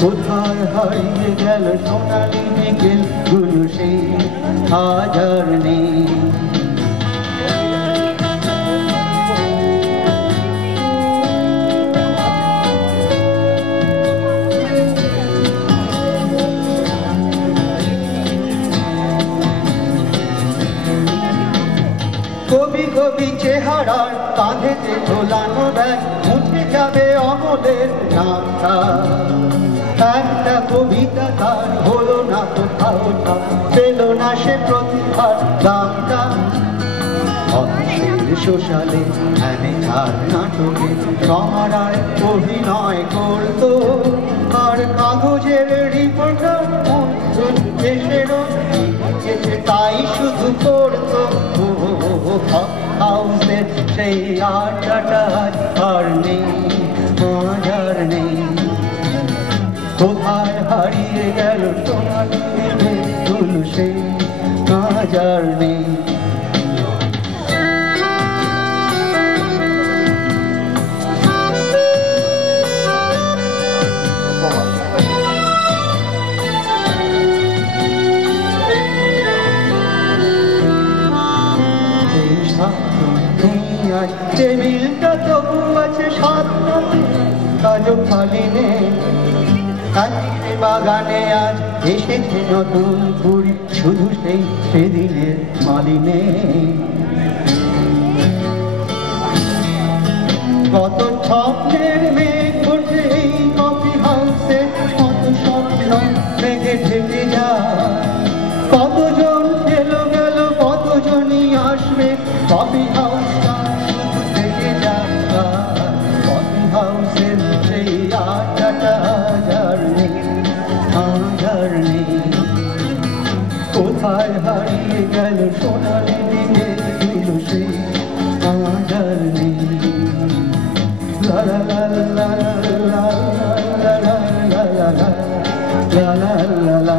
কোথায় হারিয়ে গেল সোনালি বিকেল গুলো সেই, আজ আর নেই। কবি কবি চেহারার কাঁধেতে ঝোলানো ব্যাগ, মুছে যাবে অমলের নামটা। একটা কবিতা তার হলো না কোথাও, পেল না সে প্রতিভার দামটা। সোশ্যালে ম্যানেজার নাটকে রমারায় অভিনয় করত, আর কাগজের রিপোর্টার দেশেরও তাই শুধু করত। হাউসের সেই আড্ডাটা আর নেই, আজ আর নেই। কোথায় হারিয়ে গেল সোনালি দিনের সেই আজ আর নেই। টেবিলটা তবু আছে সাধ্য, কাজও খালি নেই। কাছে বাগানে আজ এসেছে নতুন ফুল, শুধু সেই সেদিনের মালিনে। কত স্বপ্নের মেঘ ওঠে এই কফি হাউসে, কত স্বপ্ন মেঘে ঢেকে যায়। কতজন এলো গেল, কতজনই আসবে, কফি হাউসটা শুধু থেকে যায়। কফি হাউসের সেই আড্ডাটা আজ আর নেই, আজ আর নেই। কোথায় হারিয়ে গেল সোনালি দিনের দিল সেই আজ আর নেই। লা লা লা লা লা লা লা লা লা লা লা লা লা।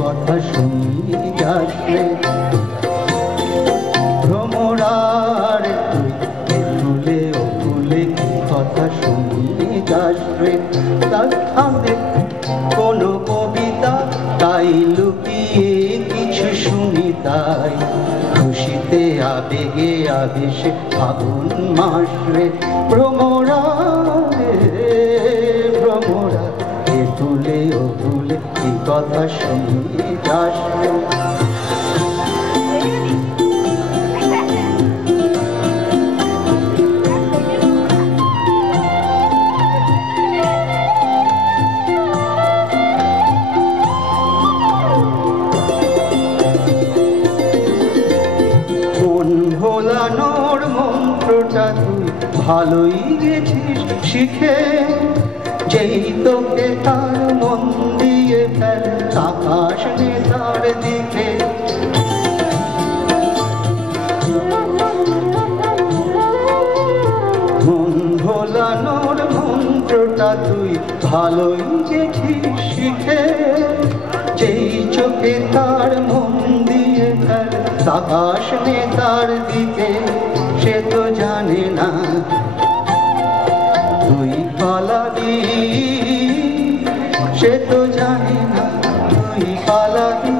কথা শুনি যাচ্ছে ভ্রমরার, তুই ফুলে ও ফুলে কি কথা শুনি যাচ্ছে। তার সামনে কোনো কবিতা তাই লুকিয়ে কিছু শুনি, তাই খুশিতে আবেগে আবেশে ফাগুন মাস রে। ভ্রমরা ভ্রমরা এ ফুলে ও ফুলে কি কথা শুনি যাচ্ছে। মন ভোলানোর মন্ত্রটা তুই ভালোই গেছিস শিখে, যেই তোকে তার মন দিয়ে ফেল আকাশ নেতার দিকে। মন ভোলানোর মন্ত্রটা তুই ভালোই গেছিস শিখে, যেই চোখে তার মন দিয়ে ফেল আকাশ নেতার দিকে। সে তো জানে না তুই পালাবি, সে তো জানে না তুই পালাবি,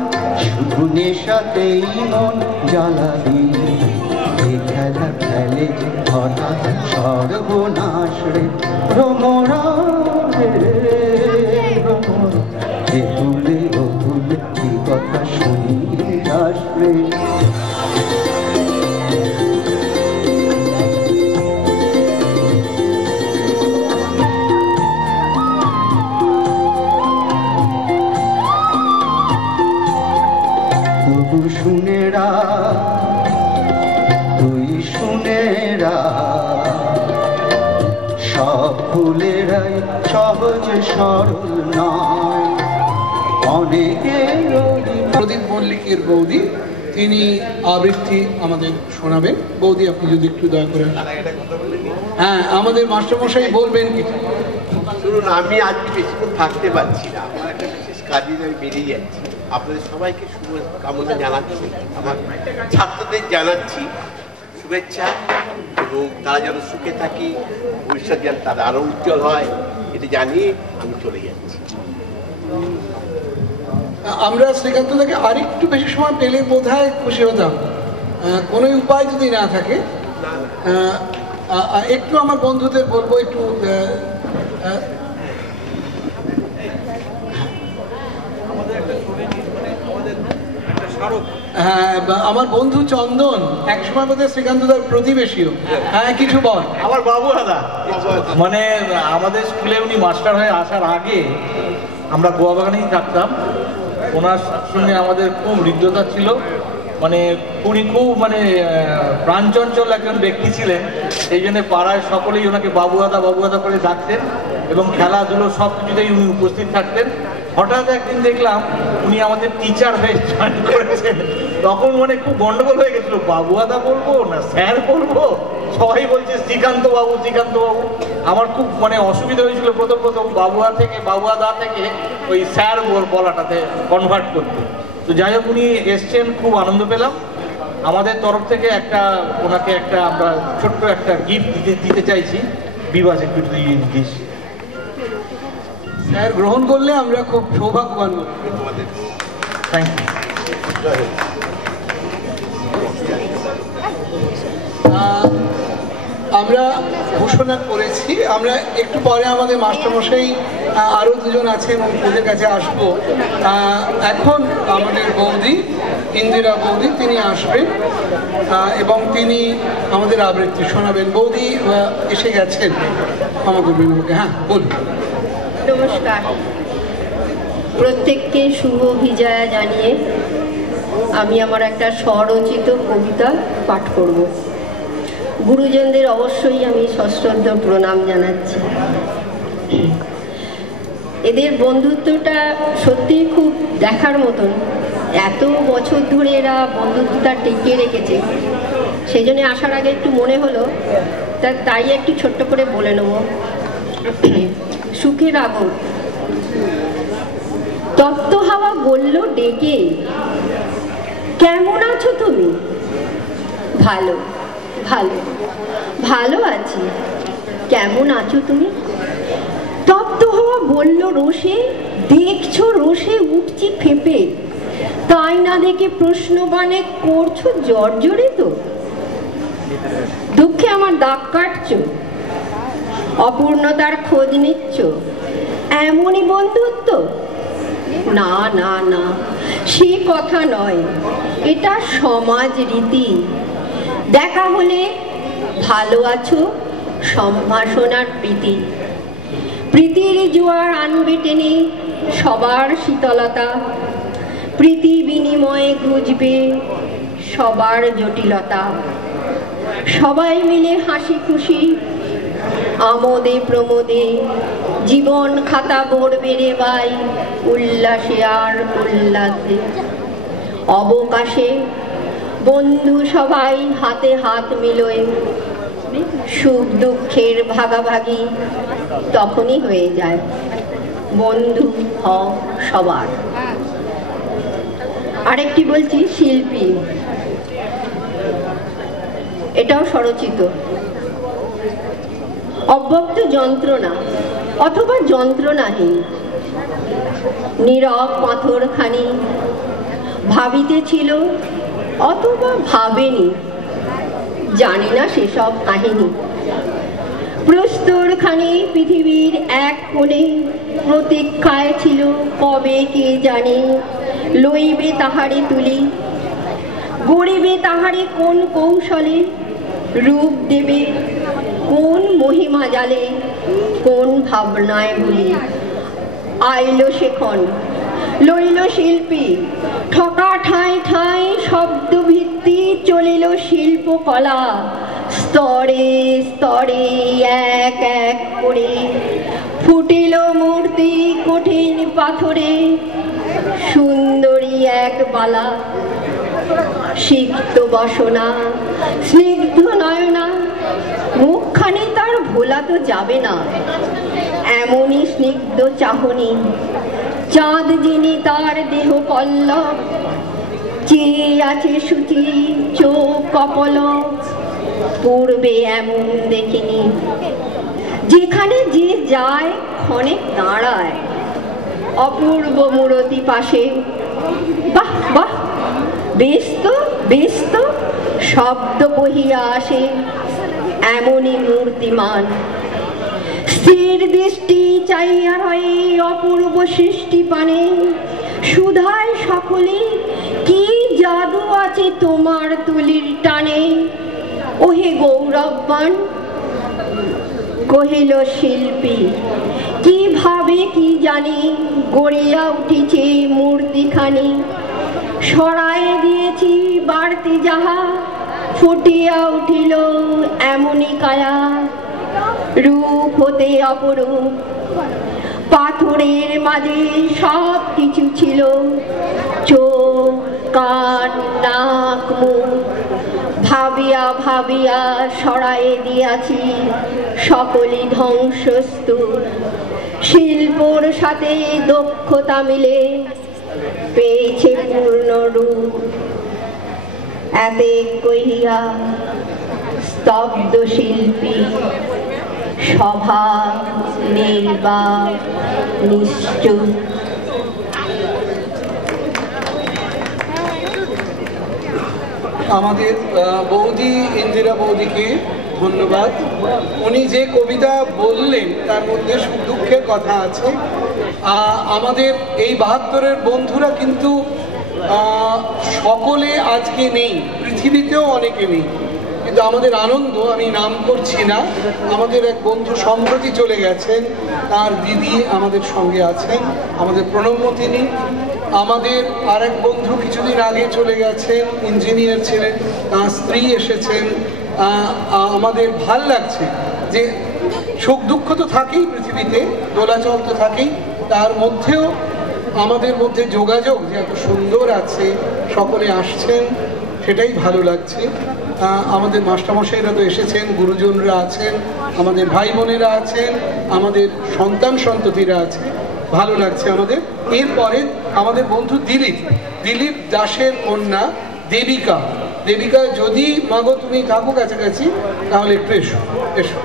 শুধু নেশাতেই মন জ্বালাবি। এ খেলা খেলে যে হঠাৎ সর্বনাশ রে। ভ্রমরা রে ভ্রমরা, এ ভুলে ও ভুলে কি কথা শুনি যাস রে। শুনেরা তুই শুনেরা, সব ফুলেরাই সহজ সরল নয়, অনেকের। প্রদীপ মল্লিকের বৌদি, তিনি আবৃত্তি আমাদের শোনাবেন। বৌদি আপনি যদি একটু দয়া করেন। হ্যাঁ, আমাদের মাস্টারমশাই বলবেন কিছু। শুনুন, আমি আজকে বেশিক্ষণ থাকতে পারছি না, আমার একটা বিশেষ কাজে আমি বেরিয়ে যাচ্ছি। আপনাদের সবাইকে শুভকামনা জানাচ্ছি, আমার ছাত্রদের জানাচ্ছি শুভেচ্ছা, এবং তারা যেন সুখে থাকি, ভবিষ্যৎ যেন তারা আরো উজ্জ্বল হয়, এটা জানিয়ে আমি চলে যাচ্ছি। আমরা শ্রীকান্তদাকে আরেকটু বেশি সময় পেলে বোধহয় খুশি হতাম। কোনো উপায় যদি না থাকে একটু আমার বন্ধুদের বলবো একটু হ্যাঁ, আমার বন্ধু চন্দন একসময় বোধহয় শ্রীকান্তদার প্রতিবেশীও। হ্যাঁ, কিছু বল। আমার বাবু দাদা, মানে আমাদের স্কুলে উনি মাস্টার হয়ে আসার আগে আমরা গোয়া বাগানেই থাকতাম। ওনার সঙ্গে আমাদের খুব হৃদ্যতা ছিল, মানে উনি খুব মানে প্রাণচঞ্চল একজন ব্যক্তি ছিলেন। এই জন্য পাড়ায় সকলেই ওনাকে বাবুদাদা করে ডাকতেন এবং খেলাধুলো সব কিছুতেই উনি উপস্থিত থাকতেন। হঠাৎ একদিন দেখলাম উনি আমাদের টিচার হয়ে জয়েন করেছেন। তখন মানে খুব গন্ডগোল হয়ে গেছিল, বাবুদাদা বলবো না স্যার বলবো, সবাই বলছে শ্রীকান্ত বাবু। আমার খুব মানে অসুবিধা হয়েছিল প্রথম বাবুদা থেকে ওই স্যার বলাটাতে কনভার্ট করতে। তো যাই হোক, উনি এসছেন, খুব আনন্দ পেলাম। আমাদের তরফ থেকে ওনাকে আমরা ছোট্ট একটা গিফট দিতে চাইছি। বিবাস একটু দিস স্যার, গ্রহণ করলে আমরা খুব সৌভাগ্যবান। Thank you. আমরা ঘোষণা করেছি, আমরা একটু পরে আমাদের মাস্টারমশাই আরও দুজন আছে এবং ওদের কাছে আসবো। এখন আমাদের বৌদি, ইন্দিরা বৌদি, তিনি আসবেন এবং তিনি আমাদের আবৃত্তি শোনাবেন। বৌদি এসে গেছেন, ক্ষমা করবেন আমাকে। হ্যাঁ, বলুন। নমস্কার, প্রত্যেককে শুভ বিজয়া জানিয়ে আমি আমার একটা স্বরচিত কবিতা পাঠ করব। গুরুজনদের অবশ্যই আমি সশ্রদ্ধ প্রণাম জানাচ্ছি। এদের বন্ধুত্বটা সত্যিই খুব দেখার মতন। এত বছর ধরে এরা বন্ধুত্বটা টিকিয়ে রেখেছে, সেই জন্য আসার আগে একটু মনে হলো, তাই একটু ছোট্ট করে বলে নেব। সুখের আগর। তপ্ত হাওয়া বলল ডেকে, কেমন আছো তুমি? ভালো ভালো ভালো আছি। কেমন আছো তুমি? তপ্ত হাওয়া বলল রোষে, দেখছো রোষে উঠছি ফেপে, তাই না দেখে প্রশ্নবাণে করছো জর্জরিত। দুঃখে আমার দাগ কাটছো, অপূর্ণতার খোঁজ নিচ্ছ, এমনই বন্ধুত্ব? না না না, সে কথা নয়, এটা সমাজ রীতি। দেখা হলে ভালো আছো, সম্ভাষণার প্রীতি। প্রীতির জোয়ার আনবে টেনে সবার শীতলতা, প্রীতি বিনিময়ে ঘুচবে সবার জটিলতা। সবাই মিলে হাসি খুশি আমোদে প্রমোদে জীবন খাতা ভরবে রে ভাই, উল্লাসে আর উল্লাসে। অবকাশে বন্ধু সবাই হাতে হাত মিলোয়, সুখ দুঃখের ভাগাভাগি তখনই হয়ে যায়। বন্ধু হও সবার। আরেকটি বলছি, শিল্পী। এটাও স্বরচিত। অব্যক্ত যন্ত্রণা অথবা যন্ত্রণাহীন নীরব পাথরখানি ভাবিতেছিল অথবা ভাবেনি, জানি না সেসব কাহিনী। প্রস্তরখানি পৃথিবীর এক কোণে প্রতীক্ষায় ছিল, কবে কে জানে লইবে তাহারে তুলি, গড়িবে তাহারে কোন কৌশলে, রূপ দেবে কোন মহিমা জালে, কোন ভাবনায় ভুলি। আইল সেখন, লইল শিল্পী, ঠকা ঠাঁই ঠাঁই শব্দ ভিত্তি চলিল শিল্পকলা। স্তরে স্তরে এক এক করে ফুটিল মূর্তি কঠিন পাথরে, সুন্দরী এক বালা। সিক্ত বাসনা স্নিগ্ধ নয়না, মুখখানি তার ভোলা তো যাবে না, এমনই স্নিগ্ধ চাহনি। চাঁদ যিনি তার দেহ পল্লব, চেয়ে আছে সুচি চোখ কপলক, পূর্বে এমন দেখিনি। যেখানে যে যায় ক্ষণে দাঁড়ায়, অপূর্ব মূরতি পাশে। বাহ বাহ, বেশ তো বেশ তো, শব্দ বহিয়া আসে এমনই মূর্তিমান। স্থির দৃষ্টি চাইয়া হয় অপূর্ব সৃষ্টি পানে, সুধায় সকলে কি জাদু আছে তোমার তুলির টানে। ওহে গৌরববান, কহিল শিল্পী, কিভাবে কি জানি গড়িয়া উঠিছে মূর্তিখানি। সরায় দিয়েছি বাড়তি যাহা, ফুটিয়া উঠিল এমনই কায়া। রূপ হতে অপরূপ, পাথরের মাঝে সব কিছু ছিল, চোখ কান নাক মুখ। ভাবিয়া ভাবিয়া সরায়ে দিয়াছি সকলই ধ্বংসস্তূপ। শিল্পর সাথে দক্ষতা মিলে পেয়েছে পূর্ণ রূপ। এতে কহিয়া স্তব্ধ শিল্পী, সভা নির্বাক নিশ্চুপ। আমাদের বৌদি ইন্দিরা বৌদিকে ধন্যবাদ। উনি যে কবিতা বললেন তার মধ্যে সুখ দুঃখের কথা আছে। আমাদের এই 72-এর বন্ধুরা কিন্তু সকলে আজকে নেই, পৃথিবীতেও অনেকে নেই, কিন্তু আমাদের আনন্দ, আমি নাম করছি না, আমাদের এক বন্ধু সম্প্রতি চলে গেছেন, তার দিদি আমাদের সঙ্গে আছেন, আমাদের প্রণবমতিনী। আমাদের আর এক বন্ধু কিছুদিন আগে চলে গেছেন, ইঞ্জিনিয়ার ছিলেন, তার স্ত্রী এসেছেন। আমাদের ভাল লাগছে যে সুখ দুঃখ তো থাকেই পৃথিবীতে, দোলাচল তো থাকেই, তার মধ্যেও আমাদের মধ্যে যোগাযোগ যে এত সুন্দর আছে, সকলে আসছেন, সেটাই ভালো লাগছে। আমাদের মাস্টারমশাইরা তো এসেছেন, গুরুজনরা আছেন, আমাদের ভাই বোনেরা আছেন, আমাদের সন্তান সন্ততিরা আছে, ভালো লাগছে আমাদের। এরপরে আমাদের বন্ধু দিলীপ দাসের কন্যা দেবিকা। দেবিকা, যদি মাগো তুমি থাকো কাছাকাছি তাহলে একটু এসো এসো।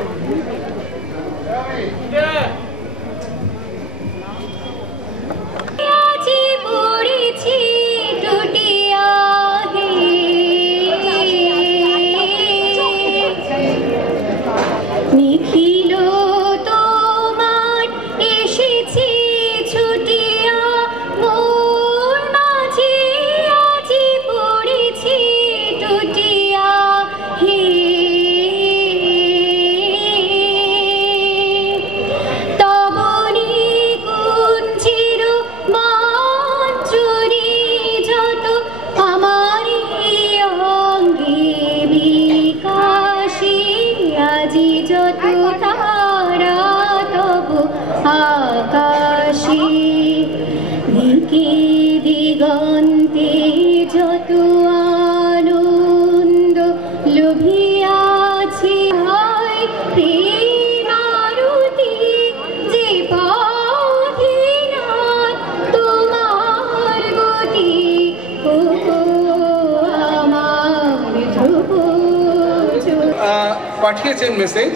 পাঠিয়েছেন মেসেজ,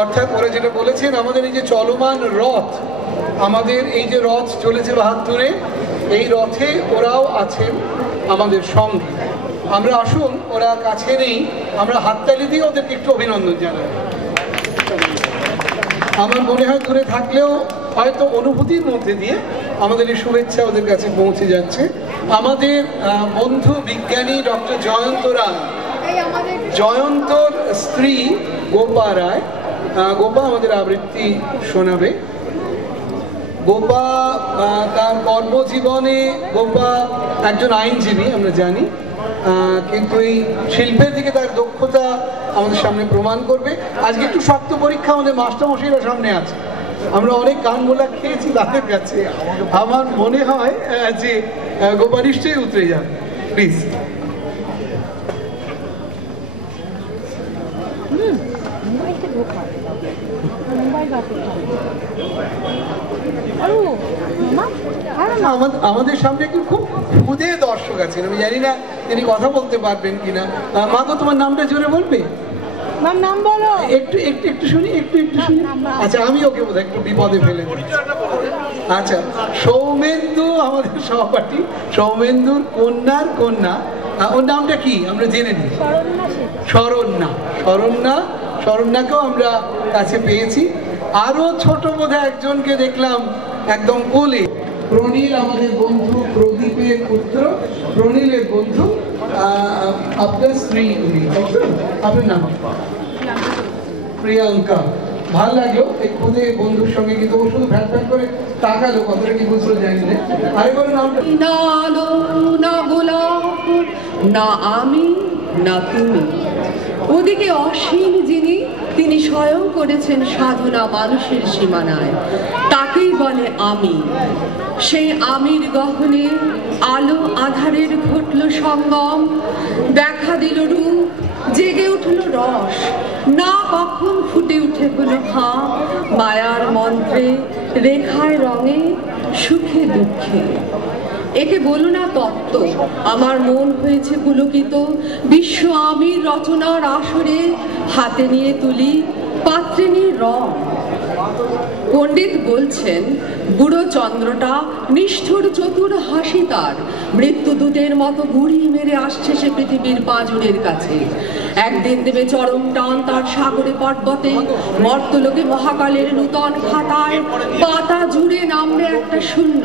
অর্থাৎ ওরা যেটা বলেছেন, আমাদের এই যে চলমান রথ, আমাদের এই যে রথ চলেছে 72-এ, এই রথে ওরাও আছেন আমাদের সঙ্গে। আমরা আসুন, ওরা কাছে নেই, আমরা হাততালি দিয়ে ওদেরকে একটু অভিনন্দন জানাই। আমার মনে হয় দূরে থাকলেও হয়তো অনুভূতির মধ্যে দিয়ে আমাদের এই শুভেচ্ছা ওদের কাছে পৌঁছে যাচ্ছে। আমাদের বন্ধু বিজ্ঞানী ডক্টর জয়ন্ত রায়, জয়ন্তর স্ত্রী গোপা রায়, গোপা আমাদের আবৃত্তি শোনাবে। গোপা তার কর্মজীবনে, গোপা একজন আইনজীবী আমরা জানি, কিন্তু এই শিল্পের দিকে তার দক্ষতা আমাদের সামনে প্রমাণ করবে। আজকে একটু শক্ত পরীক্ষা, আমাদের মাস্টারমশাইরা সামনে আছে, আমরা অনেক গান গোলা খেয়েছি তাদের কাছে, আমার মনে হয় যে গোপা নিশ্চয়ই উতরে যাবে। প্লিজ। আমাদের সামনে একটু খুব খুদে দর্শক আছেন, আমি জানি না তিনি কথা বলতে পারবেন কিনা। মা গো, তোমার নামটা জোরে বলবে? নাম বলো। একটু একটু একটু শুনি, একটু একটু শুনি। আচ্ছা আমি ওকে বোধহয় একটু বিপদে ফেলে দিচ্ছি। আচ্ছা, সৌমেন্দু আমাদের সহপাঠী, সৌমেন্দুর কন্যার কন্যা, ওর নামটা কি আমরা জেনে নিই। শরণ্যা। শরণ্যা, শরণ্যাকেও আমরা কাছে পেয়েছি। আরো ছোট বোধহয় একজনকে দেখলাম একদম কোলে। প্রণীল আমাদের বন্ধু, প্রদীপের পুত্র, প্রণীলের বন্ধু, আপনার স্ত্রী উনি, আপনার নাম প্রিয়াঙ্কা। ভালো লাগলো এই খুদে বন্ধুর সঙ্গে, কিন্তু ও শুধু ভ্যাট ভ্যাট করে তাকালো, কথাটা কি বুঝলো জানি না। আরেকবার নামটা না আলো না গোলাপ না আমি না তুমি, ওদিকে অসীম যিনি তিনি স্বয়ং করেছেন সাধনা মানুষের সীমানায়, তাকেই বলে আমি। সেই আমির গহনে আলো আধারের ঘটল সঙ্গম, দেখা দিল রূপ, জেগে উঠল রস, না কখন ফুটে উঠে হলো হাঁ, মায়ার মন্ত্রে, রেখায় রঙে, সুখে দুঃখে। একে বলো না তত্ত্ব, আমার মন হয়েছে পুলকিত, বিশ্ব আমির রচনার আসরে হাতে নিয়ে তুলি, পাত্রে নিয়ে রং। পণ্ডিত বলছেন বুড়ো চন্দ্রটা নিষ্ঠুর চতুর হাসি তার, মৃত্যুদূতের মতো গুড়ি মেরে আসছে সে পৃথিবীর পাঁজরের কাছে। একদিন দেবে চরম টান তার সাগরে পর্বতে, মর্তলোকে মহাকালের নূতন খাতায় পাতা জুড়ে নামবে একটা শূন্য,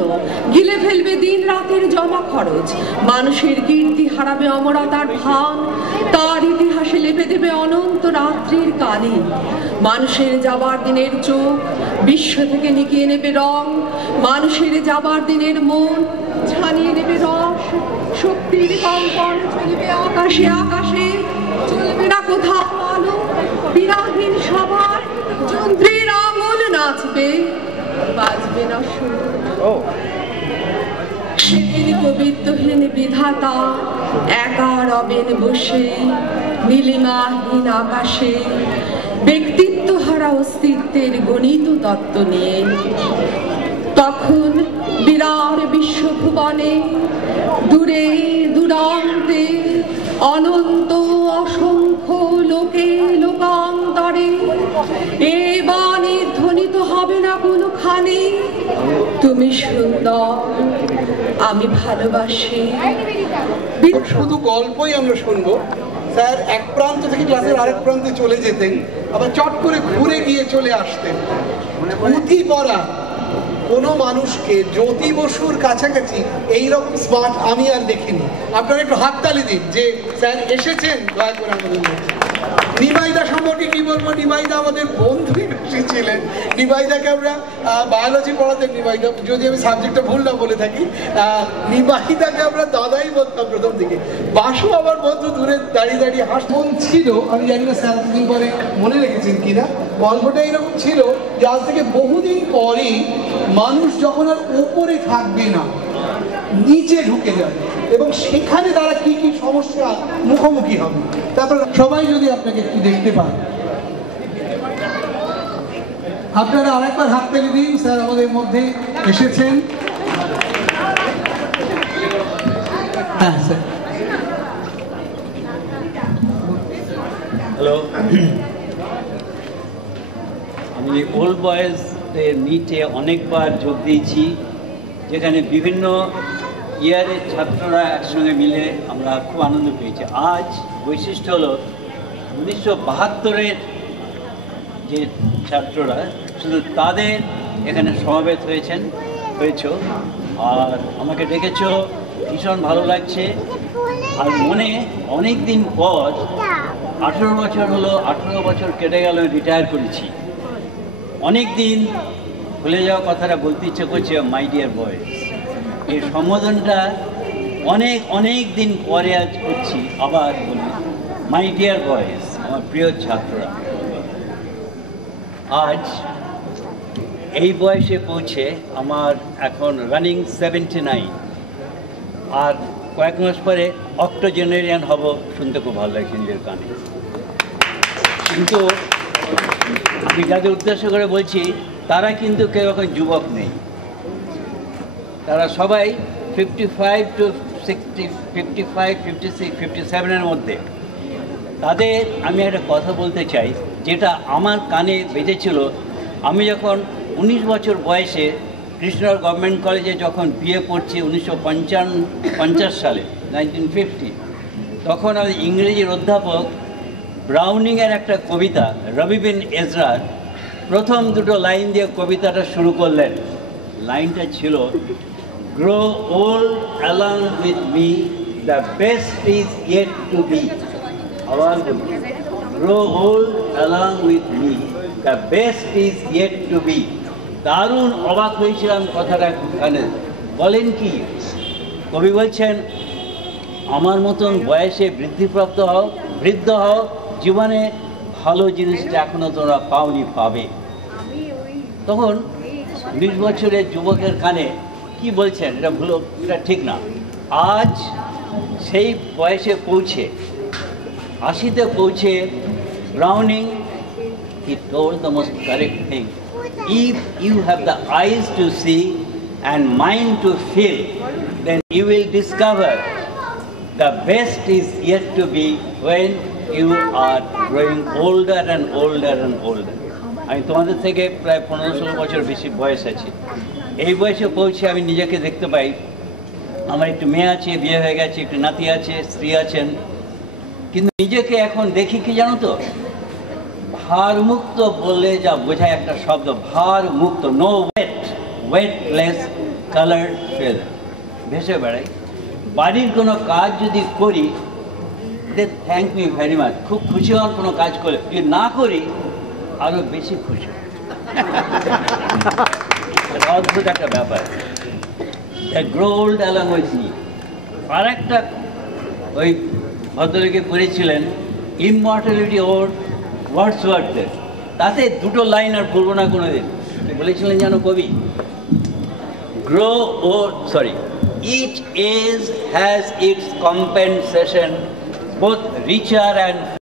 গিলে ফেলবে দিন রাতের জমা খরচ, মানুষের কীর্তি হারাবে অমরতার ভান, তার ইতিহাসে লেপে দেবে অনন্ত রাত্রির কালি। মানুষের যাবার দিনের চোখ বিশ্ব থেকে নিকিয়ে নেবে রং, মানুষের যাবার দিনের মন ছানিয়ে নেবে রস, শক্তির কম্পন চলবে আকাশে আকাশে, চলবে না কোথাও আলো, বিরাগহীন সবার যন্ত্রের আঙুল নাচবে, বাজবে না সুর। সেদিন কবিত্বহীন বিধাতা একা রবেন বসে নীলিমাহীন আকাশে, ব্যক্তিত্ব হারা অস্তিত্বের গণিত তত্ত্ব নিয়ে। তখন বিরাট বিশ্বভুবনে দূরে দূরান্তে অনন্ত অসংখ্য লোকে লোকান্তরে এ বাণী ধ্বনিত হবে না কোনোখানে, তুমি সুন্দর আমি ভালোবাসি। শুধু গল্পই আমরা শুনবো, স্যার এক প্রান্ত থেকে ক্লাসের আরেক প্রান্তে চলে যেতেন, আবার চট করে ঘুরে গিয়ে চলে আসতেন। পুঁথি পড়া কোনো মানুষকে জ্যোতি বসুর কাছাকাছি এইরকম স্মার্ট আমি আর দেখিনি। আপনারা একটু হাততালি দিন যে স্যার এসেছেন দয়া করে আমাদের মধ্যে। নিমাইদা সম্পর্কে কি বলবো, নিমাইদা আমাদের বন্ধুই বেশি ছিলেন। নিমাইদাকে আমরা বায়োলজি পড়াতেন, নিমাইদা যদি আমি সাবজেক্টটা ভুল না বলে থাকি, নিমাইদাকে আমরা দাদাই বলতাম প্রথম দিকে। বাসু আমার বন্ধু দূরে দাঁড়িয়ে দাঁড়িয়ে হাসমন ছিল, আমি জানি না স্যার এতদিন পরে মনে রেখেছেন কিনা, গল্পটা এরকম ছিল যে আজ থেকে বহুদিন পরে মানুষ যখন আর উপরে থাকবে না নিচে ঢুকে যাবে এবং সেখানে তারা কি কি সমস্যা মুখোমুখি হবে, তারপর সবাই যদি আপনাকে একটু দেখতে পান। আপনারা আরেকবার হাততালি দিন, স্যার আমাদের মধ্যে এসেছেন। হ্যাঁ স্যার। হ্যালো, আমি ওল্ড বয়েজ মিটে অনেকবার যোগ দিয়েছি, যেখানে বিভিন্ন ইয়ারের ছাত্ররা একসঙ্গে মিলে আমরা খুব আনন্দ পেয়েছি। আজ বৈশিষ্ট্য হলো 1972-এর যে ছাত্ররা, শুধু তাদের এখানে সমাবেত হয়েছ, আর আমাকে ডেকেছ, ভীষণ ভালো লাগছে। আর মনে অনেক দিন পর 18 বছর হলো, 18 বছর কেটে গেল, রিটায়ার করেছি। অনেক দিন ভুলে যাওয়া কথাটা বলতে ইচ্ছে করছে, মাই ডিয়ার বয়েজ। এই সম্বোধনটা অনেক দিন পরে আজ করছি, আবার বলি মাই ডিয়ার বয়েজ, আমার প্রিয় ছাত্ররা। আজ এই বয়সে পৌঁছে আমার এখন রানিং 79, আর কয়েক মাস পরে অক্টোজেনারিয়ান হব, শুনতে খুব ভালো লাগছে নিজের কানে। কিন্তু আমি যাদের উদ্দেশ্য করে বলছি তারা কিন্তু কেউ এখন যুবক নেই, তারা সবাই 55 to 60, 55, 56, 57-এর মধ্যে। তাদের আমি একটা কথা বলতে চাই, যেটা আমার কানে বেজেছিল। আমি যখন 19 বছর বয়সে কৃষ্ণনগর গভর্নমেন্ট কলেজে যখন বিএ পড়ছি 1950 সালে 1950, তখন আমি ইংরেজির অধ্যাপক ব্রাউনিংয়ের একটা কবিতা রবি বিন এজরার প্রথম দুটো লাইন দিয়ে কবিতাটা শুরু করলেন। লাইনটা ছিল, grow old along with me, the best is yet to be. আবার grow old along with me, the best is yet to be. দারুণ অবাক হয়েছিলাম কথাটা কানে। বলেন কি? কবি বলছেন, আমার মতন বয়সে বৃদ্ধ হও, জীবনে ভালো জিনিসটা এখনো তোমরা পাওনি, পাবে। তখন 20 বছরের যুবকের কানে কি বলছেন, এটা ভুলো, এটা ঠিক না। আজ সেই বয়সে পৌঁছে 80-তে পৌঁছে Browning he told the most correct thing. If you have the eyes to see and mind to feel, then you will discover the best is yet to be when you are growing older and older and older. আমি তোমাদের থেকে প্রায় 15-16 বছর বেশি বয়স আছে। এই বয়সে পৌঁছে আমি নিজেকে দেখতে পাই, আমার একটু মেয়ে আছে, বিয়ে হয়ে গেছে, একটু নাতি আছে, স্ত্রী আছেন, কিন্তু নিজেকে এখন দেখি কি জানো তো, ভারমুক্ত বললে যা বোঝায় একটা শব্দ, ভারমুক্ত, নো ওয়েটলেস কালার্ড ফেদার, ভেসে বেড়াই। বাড়ির কোনো কাজ যদি করি, দে থ্যাংক মি ভেরি মাচ, খুব খুশি হওয়ার কোনো কাজ করে, যদি না করি আরো বেশি খুশি। অদ্ভুত একটা ব্যাপার। Grow old along with me. আর একটা ওই ভদ্রলোকে করেছিলেন ইমমর্টালিটি ওর ওয়ার্ডসওয়ার্থের, তাতে দুটো লাইন আর বলবো না কোনোদিন। বলেছিলেন জানো কবি, grow or each age has its compensation, both richer and